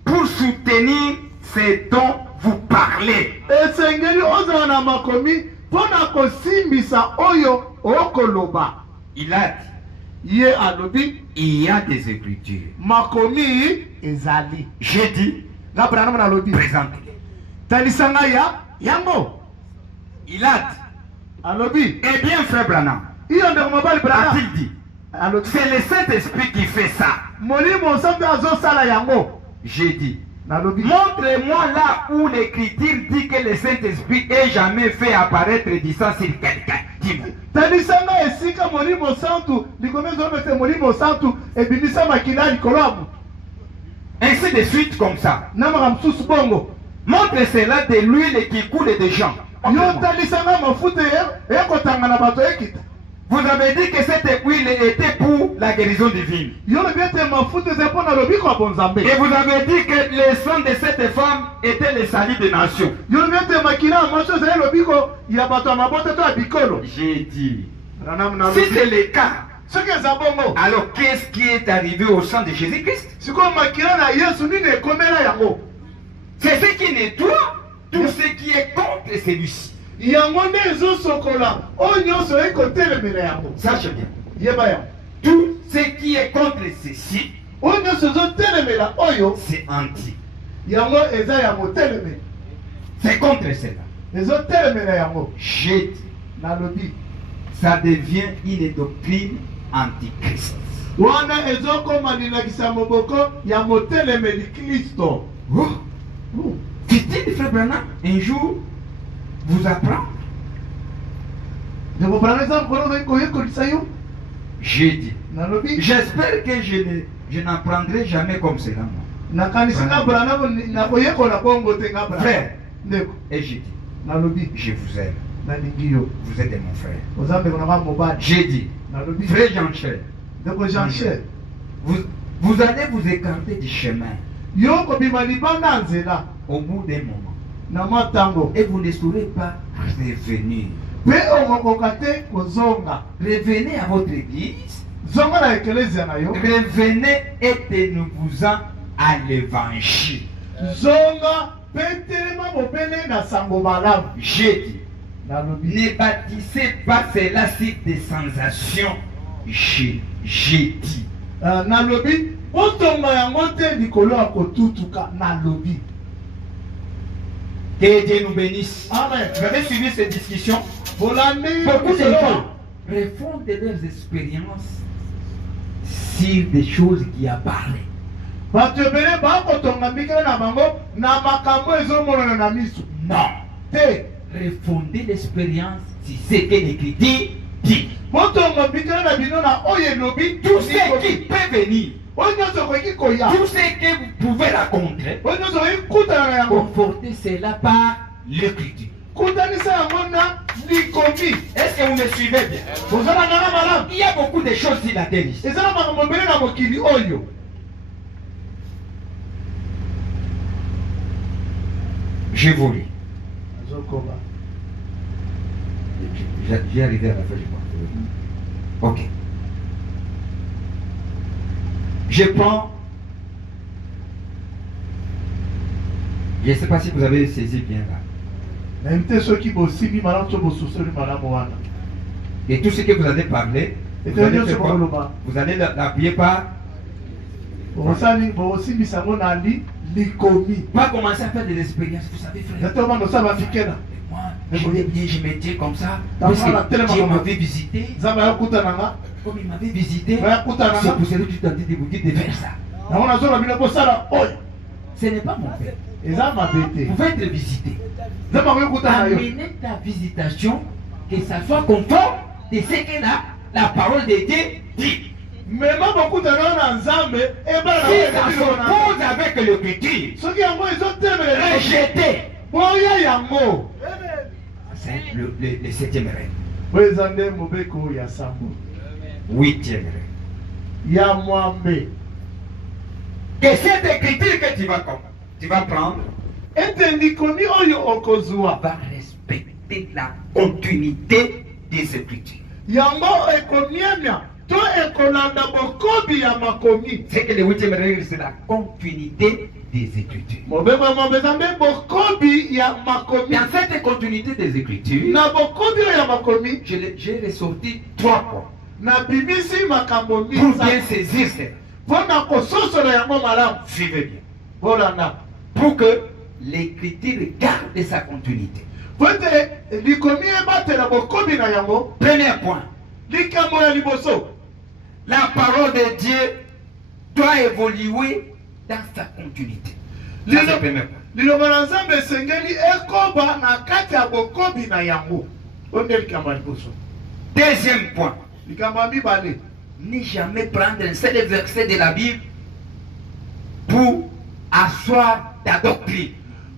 pour soutenir ce dont vous parlez. Il a dit, il y a des écritures. J'ai dit, présentez-les. Il a dit, eh bien frère Branham, a-t-il dit, c'est le Saint-Esprit qui fait ça. J'ai dit, montrez-moi là où l'écriture dit que le Saint-Esprit ait jamais fait apparaître du sang sur quelqu'un. Dis-moi. Ainsi de suite comme ça. Montre cela de l'huile qui coule des gens. Vous avez dit que cette huile était pour la guérison divine. Et vous avez dit que le sang de cette femme était le salut des nations. J'ai dit, si c'est le cas, alors qu'est-ce qui est arrivé au sang de Jésus-Christ? C'est ce qui nettoie tout ce qui est contre celui-ci. Sache bien. Tout ce qui est contre ceci, c'est anti. C'est contre cela. J'ai dit, ça devient une doctrine antichrist. Fait-il, frère Branham, un jour vous apprendre? J'ai dit, j'espère que je n'apprendrai jamais comme cela. Frère, et j'ai dit, je vous aime. Vous êtes mon frère. J'ai dit, frère Jean-Cher, vous allez vous écarter du chemin au bout d'un moment. Et vous ne saurez pas revenir. Revenez à votre église. Revenez et tenez-vous-en à l'évangile. J'ai dit, ne bâtissez pas cela sur des sensations. J'ai dit. Que Dieu nous bénisse. Amen. Vous avez suivi cette discussion. Beaucoup de gens refondent leurs expériences sur des choses qui apparaissent. Non. Refonder l'expérience si c'est que l'Écriture dit. Tout ce qui peut venir, tout ce que vous pouvez raconter, confortez cela par l'Écriture. Est-ce que vous me suivez bien? Il y a beaucoup de choses sur la terre. Je vous lis. J'ai arrivé à la fin, je crois. Ok. Je prends. Je ne sais pas si vous avez saisi bien là. Et tout ce que vous avez parlé, vous allez l'appuyer par. Pas commencer à faire des expériences, vous savez, frère. Moi, je me tiens comme ça. Parce que Dieu m'avait visité. Comme il m'avait visité, c'est pour cela que tu t'es dit de vous dire de faire ça. Ce n'est pas mon père. Vous pouvez être visité. Amenez ta visitation, que ça soit conforme de ce que la parole de Dieu dit. Si ça s'oppose avec l'Écriture, rejetez. C'est le 7e règne. 8e règne. Que cette écriture que tu vas prendre va respecter la continuité des écritures. C'est que le 8e règne, c'est la continuité des écritures. Dans cette continuité des écritures, j'ai ressorti 3 points pour bien saisir cela. Suivez bien. Pour que l'écriture garde sa continuité. Premier point. La parole de Dieu doit évoluer dans sa continuité. Ça, c'est le premier point. Deuxième point. Ne jamais prendre un seul verset de la Bible pour asseoir ta doctrine.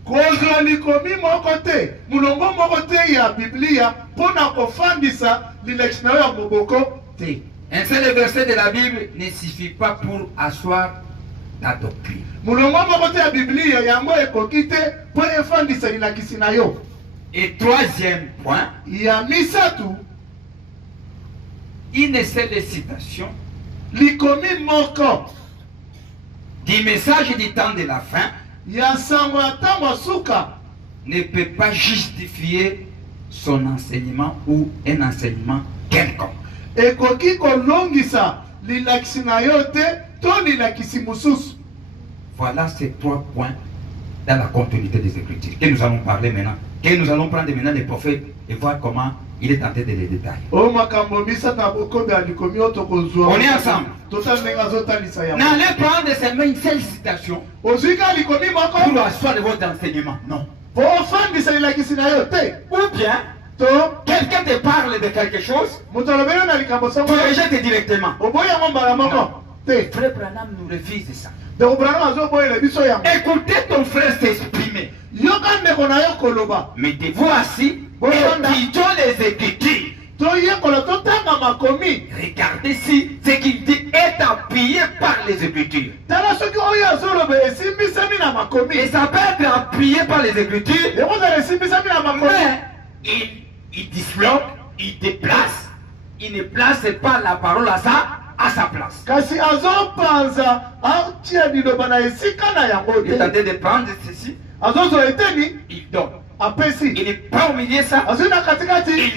kozwa likomi moko te mulongo moko te ya biblia mpona kofandisa lilekisi na yo ya moboko te. Un seul verset de la Bible ne suffit pas pour asseoir ta doctrine. mulongo moko te ya biblia yango ekoki te mpo efandisa lilakisi na yo. Et troisième point, ya misatu, une seule citation likomi moko du message du temps de la fin ya sango ya ntango ya suka ne peut pas justifier son enseignement ou un enseignement quelconque. ekoki kolongisa lilakisi na yo te to lilakisi mosusu. Voilà ces trois points dans la continuité des Écritures que nous allons parler maintenant, que nous allons prendre maintenant les prophètes et voir comment il est tenté de les détailler. On est ensemble. N'allez prendre seulement une seule citation pour asseoir de votre enseignement. Non. Ou bien, quelqu'un te parle de quelque chose, tu rejettes directement. Frère Branham nous refuse ça. Écoutez ton frère s'exprimer. Mettez-vous assis et étudions les Écritures. Regardez si ce qu'il dit est appuyé par les Écritures. Et ça peut être appuyé par les Écritures, mais il disloque, il déplace, il ne place pas la parole à sa place. Il est en train de prendre ceci, il donne. Il n'est pas au milieu ça, il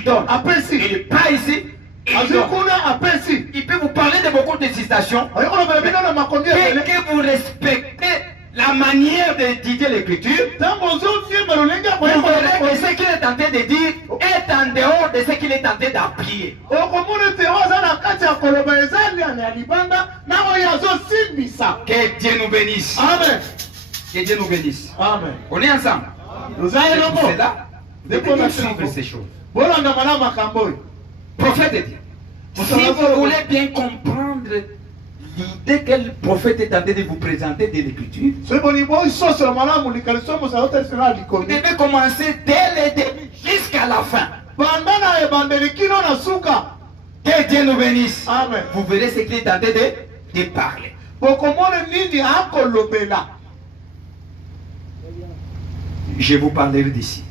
donne. Il n'est pas ici, il donne. Il peut vous parler de beaucoup de citations, mais que vous respectez la manière d'étudier l'écriture, vous verrez que ce qu'il est tenté de dire est en dehors de ce qu'il est tenté d'appuyer. Que Dieu nous bénisse. Amen. Que Dieu nous bénisse. Amen. On est ensemble. Nous allons C'est là. Vous devez suivre ces choses. Prophète de Dieu. Si vous voulez bien comprendre l'idée que le prophète est tenté de vous présenter de l'écriture, vous devez commencer dès le début jusqu'à la fin. Que Dieu nous bénisse. Amen. Vous verrez ce qu'il est tenté de parler. Je vous parlerai d'ici.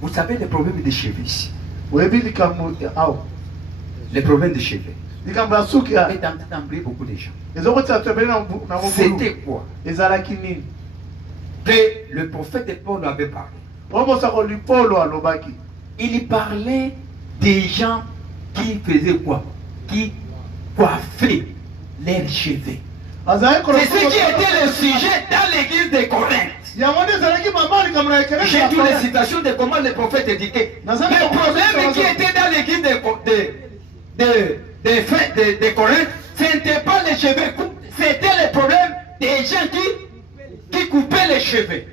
Vous savez le problème des cheveux ici. Le problème des cheveux est en train d'embrouiller beaucoup de gens. C'était quoi que le prophète Paul avait parlé? Il parlait des gens qui faisaient quoi? Qui coiffaient leurs cheveux. C'est ce qui était le sujet dans l'église de Corinthe. J'ai toutes les citations de comment le prophète éduquait. Le problème qui était dans l'église de Corinthe, ce n'était pas les cheveux, c'était le problème des gens qui coupaient les cheveux.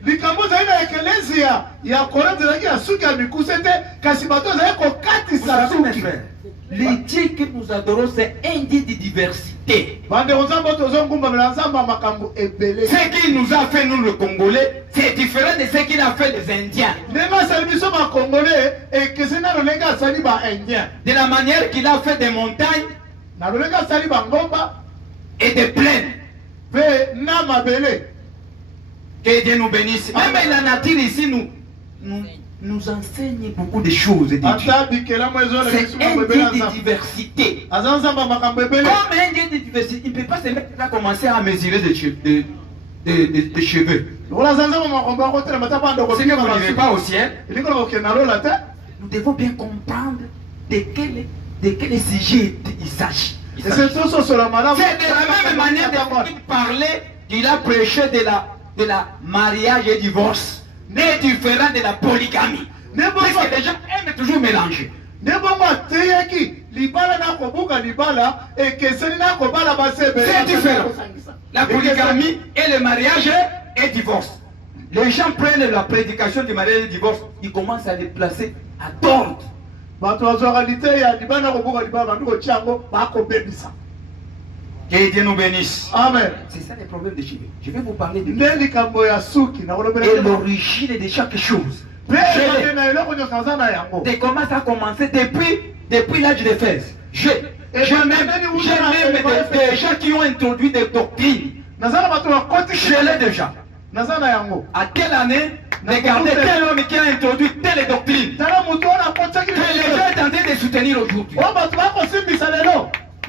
Le Dieu que nous adorons, c'est un Dieu de diversité. Ce qu'il nous a fait, nous le Congolais, c'est différent de ce qu'il a fait les Indiens. De la manière qu'il a fait des montagnes et des plaines. Que Dieu nous bénisse. Même la nature ici nous enseigne beaucoup de choses. C'est un Dieu de diversité. Comme un Dieu de diversité, il ne peut pas se mettre à commencer à mesurer des cheveux. Ce que vous n'avez pas au ciel, nous devons bien comprendre de quel sujet il s'agit. C'est de la même manière qu'il parlait, il a prêché de la mariage et divorce. N'est différent de la polygamie. Parce que les gens aiment toujours mélanger. C'est différent. La polygamie et le mariage et le divorce. Les gens prennent la prédication du mariage et du divorce, ils commencent à les placer à tort. Que Dieu nous bénisse. Amen. C'est ça le problème de Jésus. Je vais vous parler de Ndeli kambo ya suki na kolobela et l'origine de chaque chose. De comment ça a commencé depuis l'âge de Fès. J'ai même des gens qui ont introduit des doctrines. Je l'ai déjà. À quelle année? Regardez quel homme qui a introduit telle doctrine que les gens sont en train de soutenir aujourd'hui.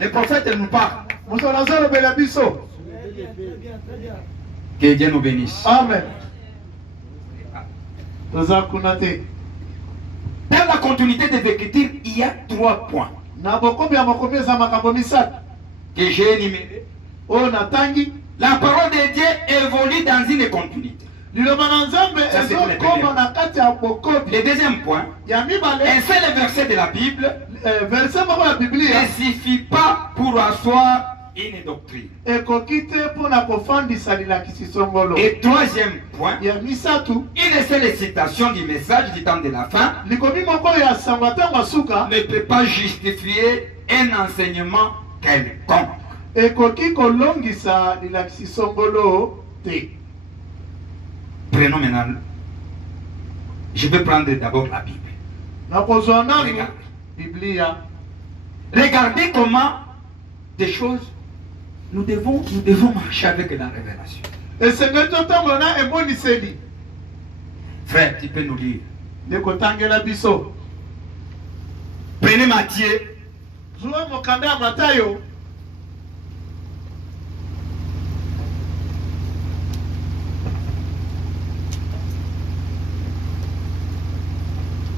Les prophètes nous parlent. Que Dieu nous bénisse. Amen. Dans la continuité des Écritures, il y a 3 points que j'ai énumérés. La parole de Dieu évolue dans une continuité. Le deuxième point, un seul verset de la Bible ne suffit pas pour asseoir une doctrine. Et troisième point, une seule citation du message du temps de la fin ne peut pas justifier un enseignement quelconque. Prenons maintenant. Je vais prendre d'abord la Bible. Regardez comment des choses. Nous devons marcher avec la révélation. Frère, tu peux nous lire. Prenez Matthieu.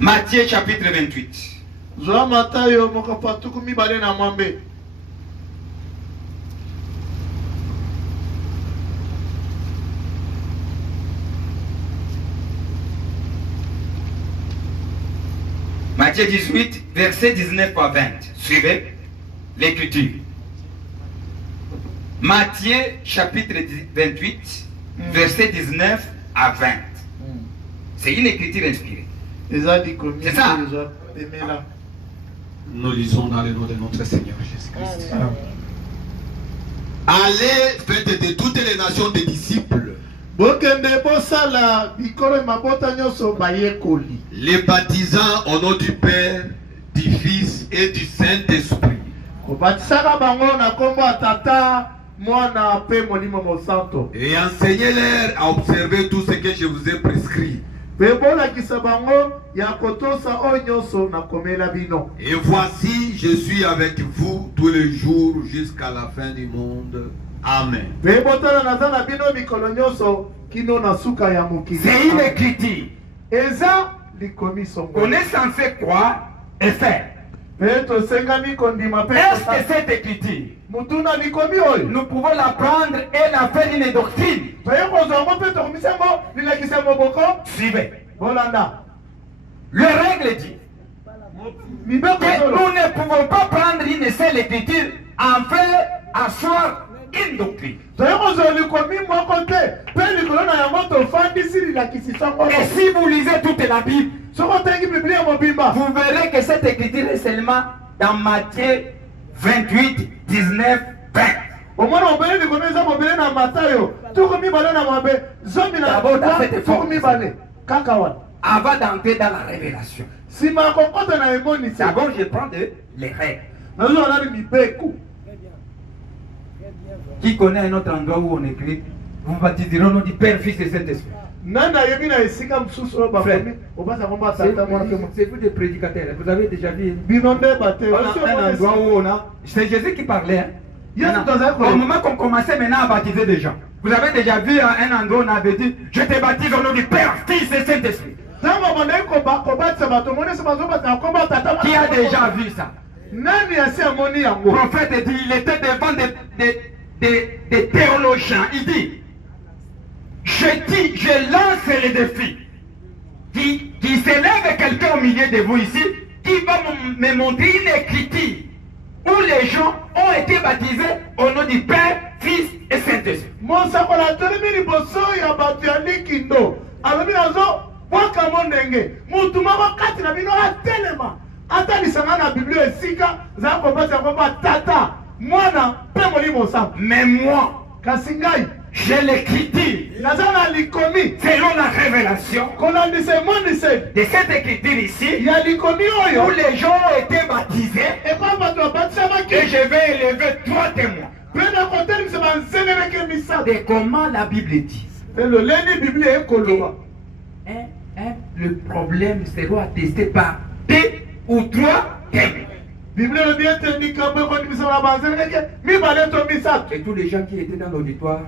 Matthieu chapitre 28. Matthieu 18, verset 19 à 20. Suivez l'écriture. Matthieu chapitre 28, verset 19 à 20. C'est une écriture inspirée. C'est ça. Nous lisons dans le nom de notre Seigneur Jésus-Christ. Allez, faites de toutes les nations des disciples, les baptisant au nom du Père, du Fils et du Saint-Esprit, et enseignez-leur à observer tout ce que je vous ai prescrit. Et voici, je suis avec vous tous les jours jusqu'à la fin du monde. Amen. C'est une écriture. On est censé croire et faire. Est-ce que cette écriture, nous pouvons la prendre et la faire une doctrine? Suivez. Le règle dit que nous ne pouvons pas prendre une seule écriture en faire asseoir une doctrine. Et si vous lisez toute la Bible, vous verrez que cette écriture est seulement dans Matthieu 28, 19, 20. Avant d'entrer dans la révélation, d'abord je prends les règles. Qui connaît un autre endroit où on écrit, vous baptiserez au nom du Père, Fils et Saint-Esprit? C'est vous des prédicateurs, vous avez déjà vu un endroit où on a. C'est Jésus qui parlait. Au moment qu'on commençait maintenant à baptiser des gens, vous avez déjà vu un endroit où on avait dit, je te baptise au nom du Père, Fils et Saint-Esprit. Qui a déjà vu ça? Le prophète dit, il était devant des théologiens. Il dit, je lance le défi. Qui s'élève quelqu'un au milieu de vous ici, qui va me montrer une écriture où les gens ont été baptisés au nom du Père, Fils et Saint-Esprit. Tata, mwana, Mais moi, kasi ngai j'ai l'écriture naza na likomi selon la révélation kolandisa emonise de cette écriture ici ya likomi où oyo les gens ont été baptisés epa bato babatisamaki et je vais élever 3 témoins mpe na kotelemisa banzengeleke misato de comment la Bible dit. mpe loleni biblia ekoloba Le problème sera attesté par 2 ou 3 témoins. biblia elobi ete likambo ekondimisa na banzengeleke mibale to misato Et tous les gens qui étaient dans l'auditoire,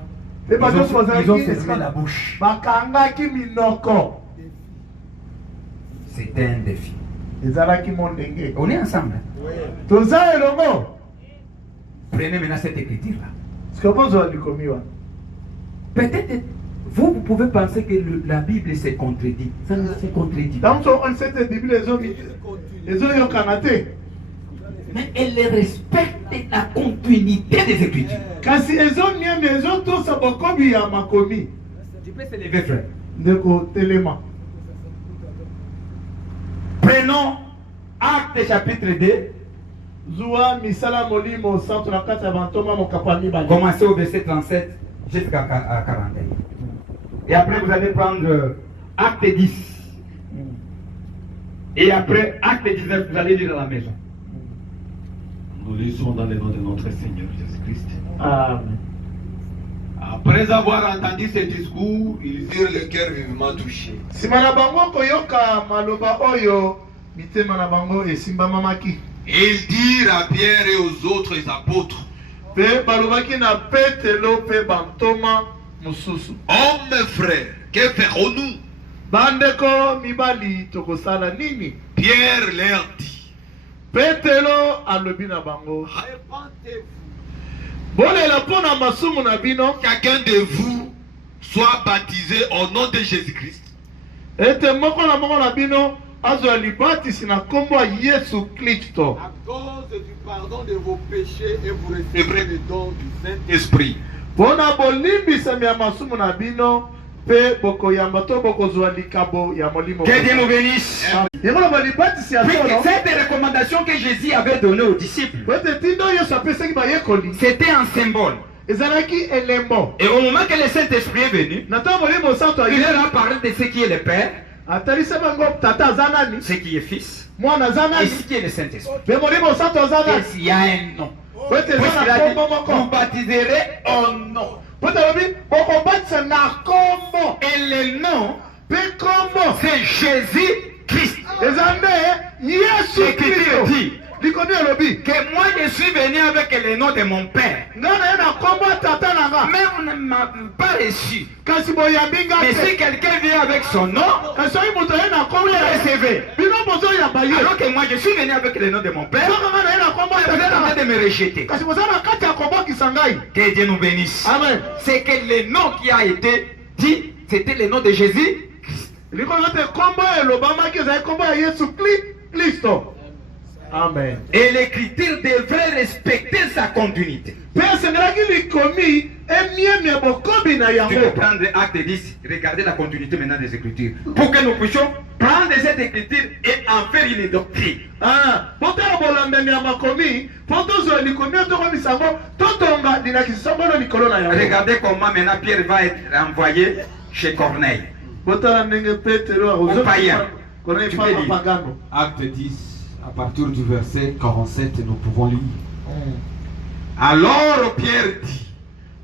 mpe bato nyonso ils ont fermé bazalaki la bouche. bakangaki minoko C'était un défi. ezalaki mondenge On est ensemble. toza elongo Prenez maintenant cette écriture-là. sikopozwa likomi wana Peut-être, vous pouvez penser que la Bible se contredit. Ça ne se contredit pas. ntango tokonisa ete biblia ezoyokana te Mais elle respecte la continuité des Écritures. kasi ezoniemi ezotosa bokobi ya makomi Tu peux se lever, frère. ndeko telema Prenons Acte chapitre 2. zuwa misala molimo santo na kati ya bantoma mokapa mibale Commencez au verset 37 jusqu'à 41. Et après, vous allez prendre Acte 10. Et après, Acte 19, vous allez lire à la maison. Nous lisons dans le nom de notre Seigneur Jésus-Christ. amen Après avoir entendu ce discours, ils eurent le cœur vivement touché. nsima na bango koyoka maloba oyo mitema na bango esimbamamaki Et ils dirent à Pierre et aux autres apôtres, mpe balobaki na petelo mpe bantoma mosusu hommes frères, que ferons-nous? bandeko mibali tokosala nini Pierre leur dit, petelo alobi na bango répentez-vous. bolela mpo na masumu na bino Chacun de vous soit baptisé au nom de Jésus-Christ ete moko na moko na bino azwa libatisi na nkombo ya yesu kristo à cause du pardon de vos péchés et vous recevrez le don du Saint-Esprit. mpo na bolimbisami ya masumu na bino mpe bokoyamba to bokozwa likabo ya molimo Que Dieu nous bénisse. yekoloba libatisi ya Oui, solo cette recommandation que Jésus avait donnée aux disciples, po ete tindo yesu apesaki bayekoli c'était un symbole. ezalaki elembo Et au moment que le Saint-Esprit est venu, na ntango molimo santo il aye leur a parlé de ce qui est le Père, atalisa bango tata aza nani ce qui est Fils, mwana aza et nani ce qui est le Saint-Esprit. mpe molimo santo aza nani Et s'il y a un nom, po ete eza puisqu'il na a dit, nkombo vous moko baptiserez au nom. po ete alobi bokobatisa na nkombo Et le nom, mpe nkombo c'est Jésus-Christ. eza nde yesu L'Écriture kristo dit likomi elobi que moi je suis venu avec le nom de mon Père. nga na ye na nkombo ya tata na nga Mais vous ne m'avez pas reçu. kasi boyambi nga Mais te si quelqu'un vient avec son nom, kasi soki moto aye na nkombo vous le ya recevez. bino bozoyamba ye Alors que moi je suis venu avec le nom de mon Père, soki nga na ye na nkombo ya vous êtes en tata train de me rejeter. kasi boza na kati ya kobokisa ngai Que Dieu nous bénisse. amen C'est que le nom qui a été dit, c'était le nom de Jésus. likolo ete nkombo elobamaki ezali nkombo ya yesu kristo amen Et l'écriture devrait respecter sa continuité. mpe esengelaki likomi emiemi ya bokobi na Tu peux yango prendre Acte 10, regardez la continuité maintenant des Écritures. Pour que nous puissions prendre cette écriture et en faire une doctrine. mpo tala bolandani ya makomi mpo tozwa likomi oyo tokomisa yango totonga linakisisa ngono likolo na yango Regardez comment maintenant Pierre va être envoyé chez Corneille. mpo tala ndenge petelo Païen. akozokona Tu epa peux lire. mapagano Acte 10, à partir du verset 47, nous pouvons lire. Alors Pierre dit,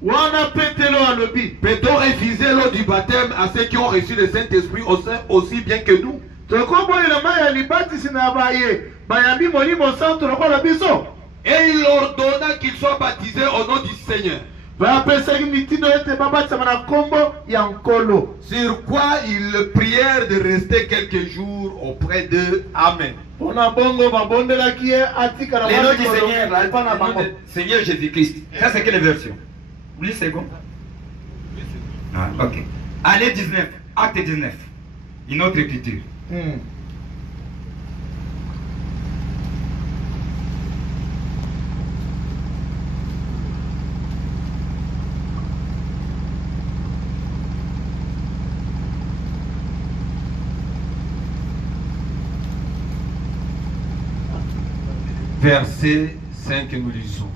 wana petelo alobi Peut-on refuser l'eau du baptême à ceux qui ont reçu le Saint-Esprit aussi bien que nous? tokobolela mai ya libatisi na baye bayambi molimo santo lokola biso Et il ordonna qu'ils soient baptisés au nom du Seigneur. bapesaki mitindo ete babatisama na nkombo ya nkolo Sur quoi ils prièrent de rester quelques jours auprès d'eux. Amen. mpona bongo babondelaki ye atikala Le nom du mwa Seigneur, mikolo epa na le nom bango du Seigneur Jésus-Christ. Ça, c'est quelle version? Vous lisez second? Ah, ok. Allez 19, Acte 19. Une autre écriture. Verset 5, nous lisons.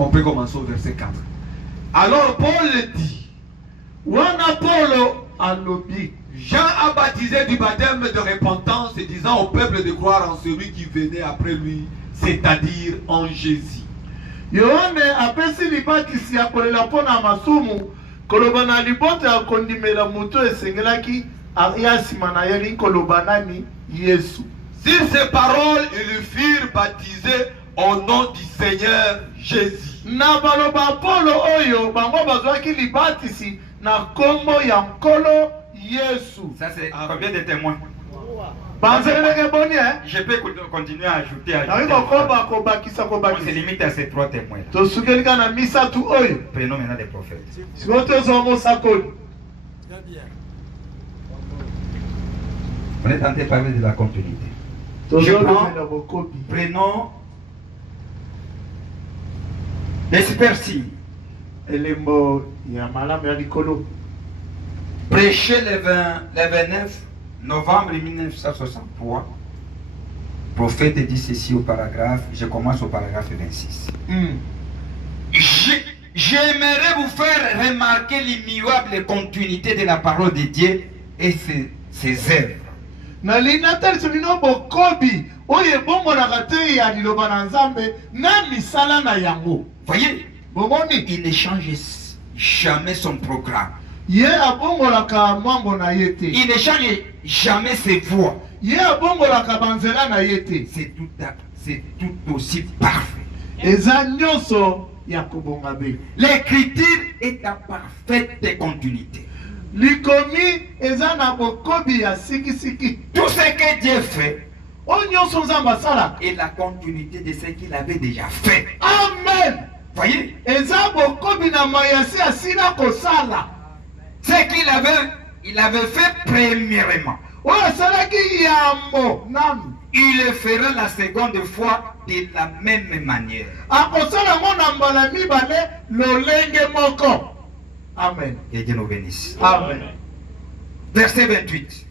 On peut commencer au verset 4. Alors Paul dit, wana Paulo alobi Jean a baptisé du baptême de repentance, disant au peuple de croire en celui qui venait après lui, c'est-à-dire en Jésus. Yohane apesi libatisi ya kolela mpona masumu koloba na libota ya kondimela moto esengelaki ya nsima na ye likoloba nani Yesu. Sur ces paroles, ils furent baptisés au nom du Seigneur Jésus. Na baloba Paulo oyo bango bazwaki libatisi na kombo ya nkolo Yesu. Ça c'est combien de témoins? Banzeleke boni Je peux continuer à ajouter. Na iko koba kobakisa On se kobakisa. limite à ces 3 témoins. Tosukelika na misatu oyo. Prenons maintenant des prophètes. Sikoto zomo sakoli. On est en train de parler de la continuité. Prenons les super signes. Elembo ya malamu ya likolo. Prêché le 29 novembre 1963. Prophète dit ceci au paragraphe, je commence au paragraphe 26. J'aimerais vous faire remarquer l'immuable continuité de la parole de Dieu et ses œuvres. Na linatali solino bokobi oye bongo na kate ya liloba na Nzambe na misala na yango. Voyez, Bomoni il ne change jamais son programme. ye abongolaka mambo na ye te. Il ne change jamais ses voies. Ye abongolaka banzela na ye te. C'est tout aussi parfait. Eza nyonso ya kobonga be. L'écriture est en parfaite continuité. Likomi eza na bokobi ya sikisiki. Tout ce que Dieu fait O nyonso Nzambe asala est la continuité de ce qu'il avait déjà fait. Amen. Voyez, Eza bokobi na mayasi asina kosala. ce qu'il avait fait premièrement, O asalaki yambo nanu. il le fera la seconde fois de la même manière. Akosala ngo na mbala mibale lolenge moko. Amen. Que Dieu nous bénisse. Amen. Verset 28.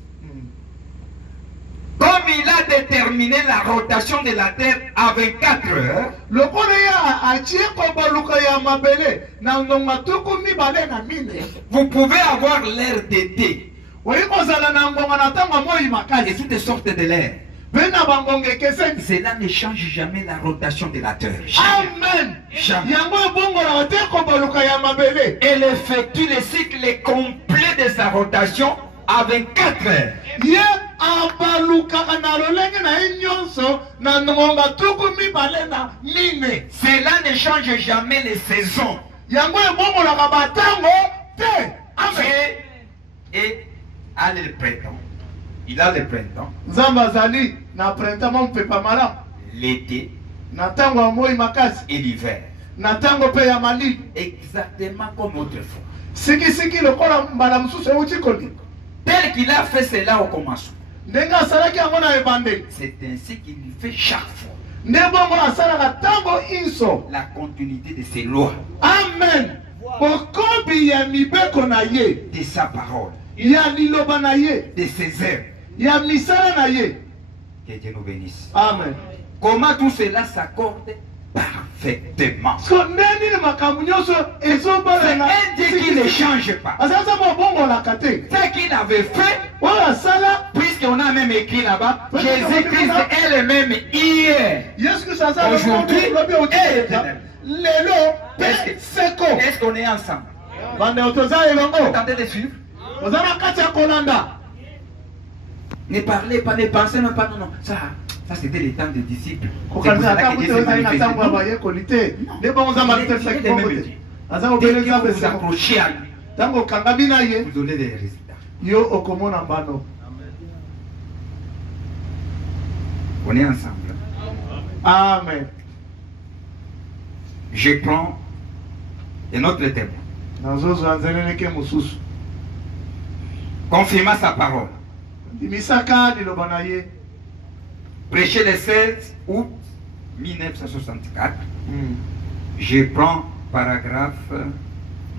Comme il a déterminé la rotation de la terre à 24 heures, Lokola ya achie kobaluka ya mabele na ngonga tuku mibale na mine. vous pouvez avoir l'air d'été Oyi kozala na ngonga na tanga moi et makasi. toutes sortes de l'air. Bena bangonge keseni. Cela ne change jamais la rotation de la terre. Amen. Jamais. Yango bongo na te kobaluka ya mabele. Elle effectue le cycle complet de sa rotation à 24 heures. Ye abaluka na lolenge na nyonso na ngonga tuku mibale na mine. Cela ne change jamais les saisons. Yango bongo na batango te. Amen. Et a le printemps. Il a le printemps, Nzambe azali na printemps mo mpepa malamu. l'été Na tango ya moi makasi. et l'hiver. Na tango pe ya malili. Exactement comme autrefois. Sikisiki lokola mbala mosusu euti kolinga. Tel qu'il a fait cela au commencement. Ndenge asalaki yango na ebandeli. C'est ainsi qu'il fait chaque fois. Nde bongo asalaka tango inso. La continuité de ses lois, Amen. Bokobi ya mibeko na ye. de sa parole, Ya liloba na ye. de ses œuvres. Ya misala na ye. Que Dieu nous bénisse. Amen. Comment tout cela s'accorde parfaitement. So neni makambo nyonso C'est ezobala na un Dieu qui ne change pas. asalasa mobongolaka te. Ce qu'il avait fait, Oyo asala puisqu'on a même écrit là-bas, Jésus-Christ est le même hier. Yesu Kristo asala Aujourd'hui, lobi et oteka. Lelo pe seko. Est-ce qu'on est ensemble? Bande otoza elongo. Tentez de suivre. Ozana kati ya kolanda. Ne parlez pas, ne pensez même pas, non, non. Ça c'était le temps des disciples. C'est pour Kokanisa cela ata que Dieu kuti s'est ozali na manifesté. tango ya bayekoli te. Nde bongo Nzambe alitalisaki bongo te. Aza Dès obele que Nzambe vous vous seko. accrochez à lui, Tango okangami na ye, vous aurez des résultats. yo okomona mbano. On est ensemble. Amen. Je prends un autre témoin. Nazozwa nzeleleke mosusu. Confirmant sa parole. Ndimisaka liloba na ye. Prêché le 16 août 1964. Je prends paragraphe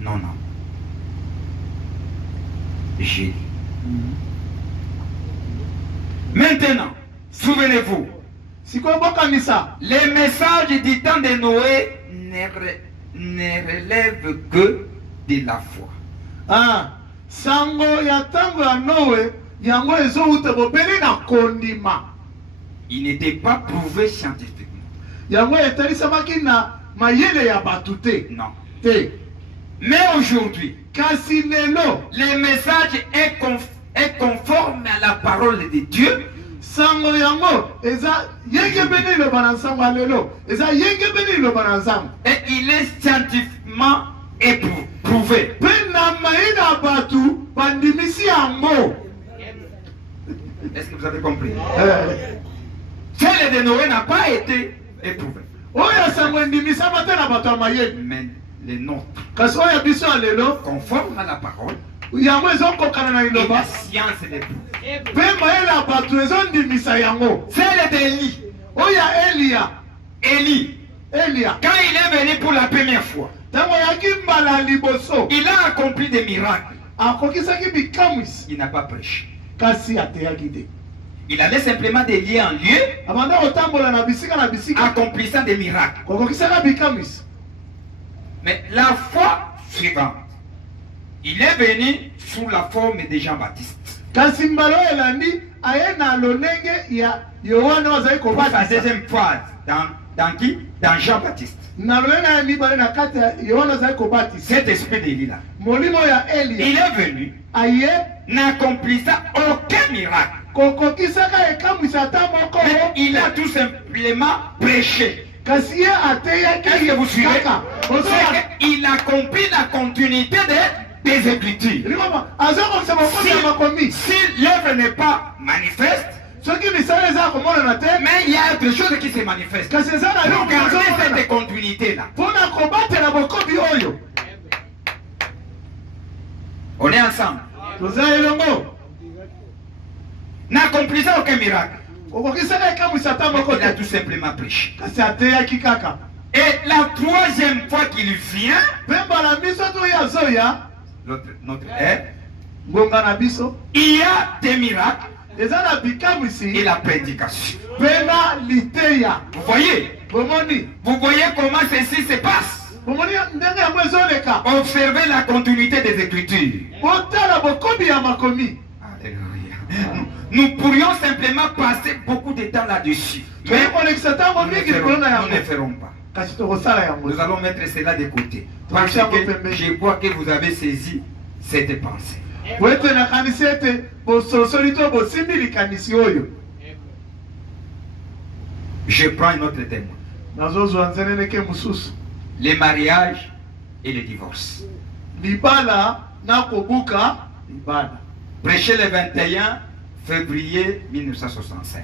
90. J'ai dit. Maintenant, souvenez-vous, Sikoyo bokanisa. les messages du temps de Noé ne relève que de la foi. Ah, sango ya tango ya Noé, yango ezouta bobele na kondima. Il n'était pas prouvé scientifiquement. Yango etalisamaki na mayele ya batute. Non. Te. Mais aujourd'hui, Kasi lelo, le message est conforme à la parole de Dieu. sango yango eza yenge bene lo banansango lelo. Eza yenge bene lo banansango. Et il est scientifiquement éprouvé. Pena maina batu bandimisi yango. Est-ce que vous avez compris? Eh. Celle de Noé n'a pas été éprouvée. Oya sango ndimisa matena batu mayele. Mais les nôtres, Kasi oya biso lelo, conforme à la parole, yango ezokokana na et la iloba. science l'éprouve. Pe mayele batu ezondimisa yango. Celle d'Élie. Oya Elia. Élie, Elia. quand il est venu pour la première fois, Tango yaki mbala liboso. il a accompli des miracles. Akokisaki bikamwisi. Il n'a pas prêché. Kasi ateyaki te. Il allait simplement de lieu en lieu, Abanda kotambola na bisika. accomplissant des miracles. Kokokisaka bikamwisi. Mais la fois suivante, il est venu sous la forme de Jean-Baptiste. Kasi mbala oyo elandi aye na lolenge ya Yohana azali Pour sa kobatisa. deuxième phase, dans qui? Dans Jean-Baptiste. Na lolenge ya mibale na kati ya Yohana azali kobatisa. Cet esprit d'Élie là, Molimo ya il Elia est venu, aye n'accomplissant aucun miracle. kokokisaka ekamwisi ata moko. Mais il a tout simplement prêché. Kasi ye ateyaki Est-ce que vous suivez? kaka. C'est qu'il accomplit la continuité des Écritures. Limama azokokisa makomi ya makomi. Si l'œuvre n'est pas manifeste, Soki misala eza komonana te. mais il y a autre chose qui se manifeste. Kasi eza na Pour eloko garder ezomonana. cette continuité-là. Mpona kobatela bokobi oyo. On est ensemble. Toza elongo. N'accomplissant aucun miracle. Kokokisaka ekamwisi ata moko Il a te. tout simplement prêché. Kasi ateyaki kaka. Et la troisième fois qu'il vient, Mpe mbala miso to oyo azoya. notre aide, Ngonga na biso. il y a des miracles Eza na et bikamwisi. la prédication. Mpe na liteya. Vous voyez? Bomoni. Vous voyez comment ceci se passe? Bomoni ndenge yango ezoleka. Observez la continuité des Écritures. Botala bokobi ya makomi. Alléluia. Nous pourrions simplement passer beaucoup de temps là-dessus. Mais Toyekolekisa ntango nous ne mingi likolo na ferons- nous ne yango. ferons pas. Kasi tokosala yango. Nous allons mettre cela de côté. Parce que je vois que vous avez saisi cette pensée. Po ete nakanisi ete bosolosoli to bosimbi likanisi oyo. Je prends un autre témoin. Nazozwa nzeneneke mosusu. Les mariages et les divorces. Libala na kobuka libala. Prêché le 21 février 1965.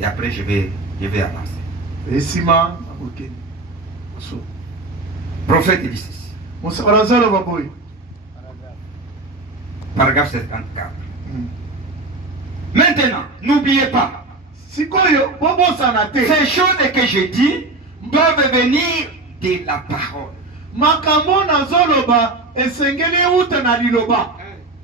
Et après, je vais avancer. Esima na bokeni. So. Prophète dit ceci. Mosakala zalo baboyi. Paragraphe 54. Maintenant, n'oubliez pas, Sikoyo bobosana te. ces choses que je dis doivent venir de la parole. Makambo nazoloba esengeli euta na liloba.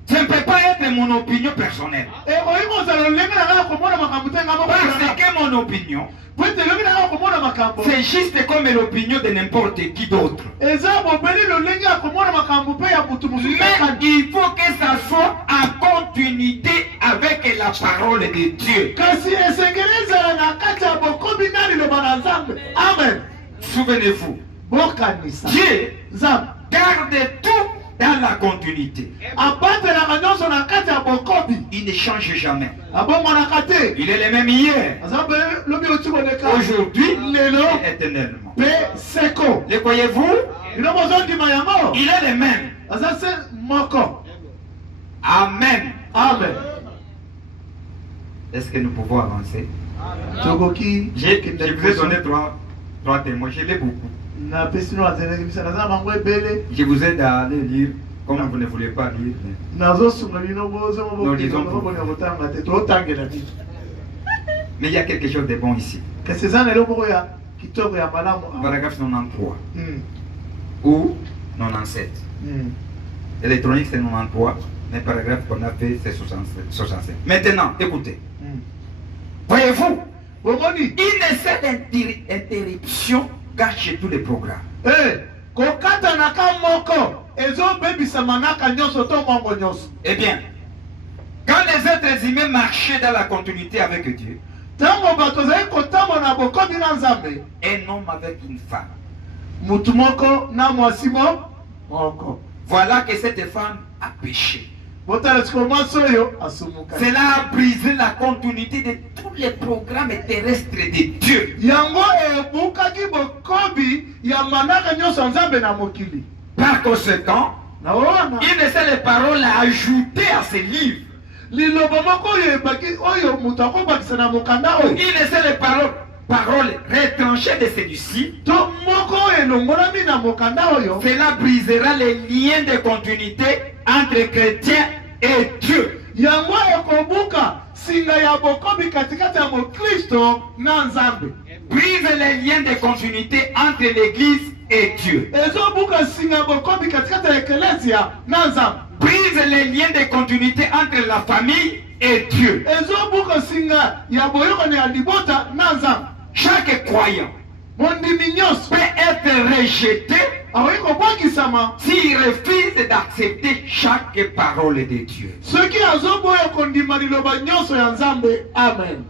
Ça ne peut pas être mon opinion personnelle. Oyi kozala lolenge na kaka komona makambo te nga moko Parce na. que mon opinion, Po ete lobi na kaka komona makambo. c'est juste comme l'opinion de n'importe qui d'autre. Eza bobeli lolenge ya komona makambo pe ya mutu mosusu. Mais il faut que ça soit en continuité avec la parole de Dieu. Kasi esengeli ezala na kati ya bokobi na liloba na Nzambe. Amen. Souvenez-vous, Bokanisa. Dieu Nzambe. garde tout dans la continuité. Abatelaka nyonso na kati ya bokobi. Il ne change jamais. Abomonaka te. Il est le même hier, Nzambe lobi oti koleka. aujourd'hui Lelo et éternellement. pe seko. Le croyez-vous? Bino bozondima yango. Il est le même. Aza se moko. Amen. Amen. Est-ce que nous pouvons avancer? Tokoki. Je vous ai donné trois témoins. Je l'ai beaucoup. Na pesino azeneki bisa naza bango ebele. Je vous aide à aller lire comme vous ne voulez pas lire. Nazosunga bino bozo Nous lisons moboko pour- boni kotanga te totangela ti. Mais il y a quelque chose de bon ici. Kasi eza na eloko ya kitoko ya malamu. Paragraphe 93 Mm. ou 97. Mm. Électronique c'est 93, mais paragraphe qu'on a fait c'est 67. Maintenant, écoutez. Mm. Voyez-vous, Bomoni une seule interruption gâche tous les programmes. kokata naka moko ezobebisa manaka nyonso to mongo nyonso. Eh bien, quand les êtres humains marchaient dans la continuité avec Dieu, tango bato zali kotambola na bokomi na Nzambe, un homme avec une femme, mutu moko na mwasi moko, voilà que cette femme a péché. botala siko mwasi oyo asumuka. Cela a brisé la continuité de tous les programmes terrestres de Dieu. Yango ebukaki bokobi ya manaka nyonso Nzambe na mokili. Par conséquent, Na wana une de ces paroles ajoutées à ce livre, liloba moko oyo ebaki oyo mutu akobakisa na mokanda oyo. une de ces paroles retranchées de celui-ci, To moko oyo elongolami na mokanda oyo. cela brisera les liens de continuité entre chrétiens et Dieu. Yango ekobuka singa ya bokobi katikati ya mokristo na Nzambe. Brise les liens de continuité entre l'église et Dieu. Ezobuka singa bokobi katikati ya eklesia na Nzambe. Brise les liens de continuité entre la famille et Dieu. Ezobuka singa ya boyokani ya libota na Nzambe. Chaque croyant Mondimi nyonso peut être rejeté akoki kobwakisama s'il refuse d'accepter chaque parole de Dieu. soki azoboya kondima liloba nyonso ya Nzambe. Amen.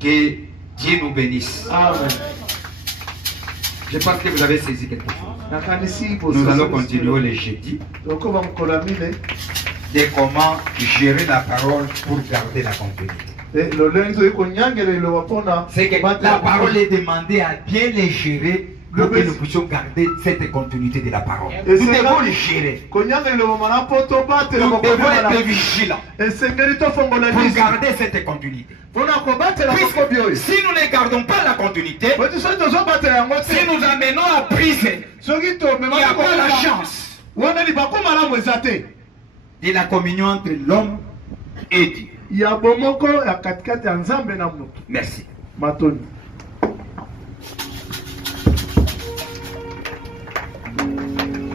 Que Dieu nous bénisse. Amen. Je pense que vous avez saisi quelque chose. Nakanisi Nous allons continuer le jeudi Lokoba mukolamile de comment gérer la parole pour garder la continuité. lolenzo ekonyangela liloba pona. C'est que la parole est demandée à bien les gérer pour que nous puissions garder cette continuité de la parole. Nous devons les gérer. Konyangela liloba mana poto batela Nous devons bokobi être vigilants esengeli tofongola pour liso garder cette continuité. pona kobatela bokobi oyo. Si nous ne gardons pas la continuité, Bati soki tozobatela yango si te nous amenons à briser, soki il n'y a tomemaki pas la kokoma chance wana libaku malamu eza te de la communion entre l'homme et Dieu. ya bomoko ya katikati ya Nzambe na moto. Merci. Matoni.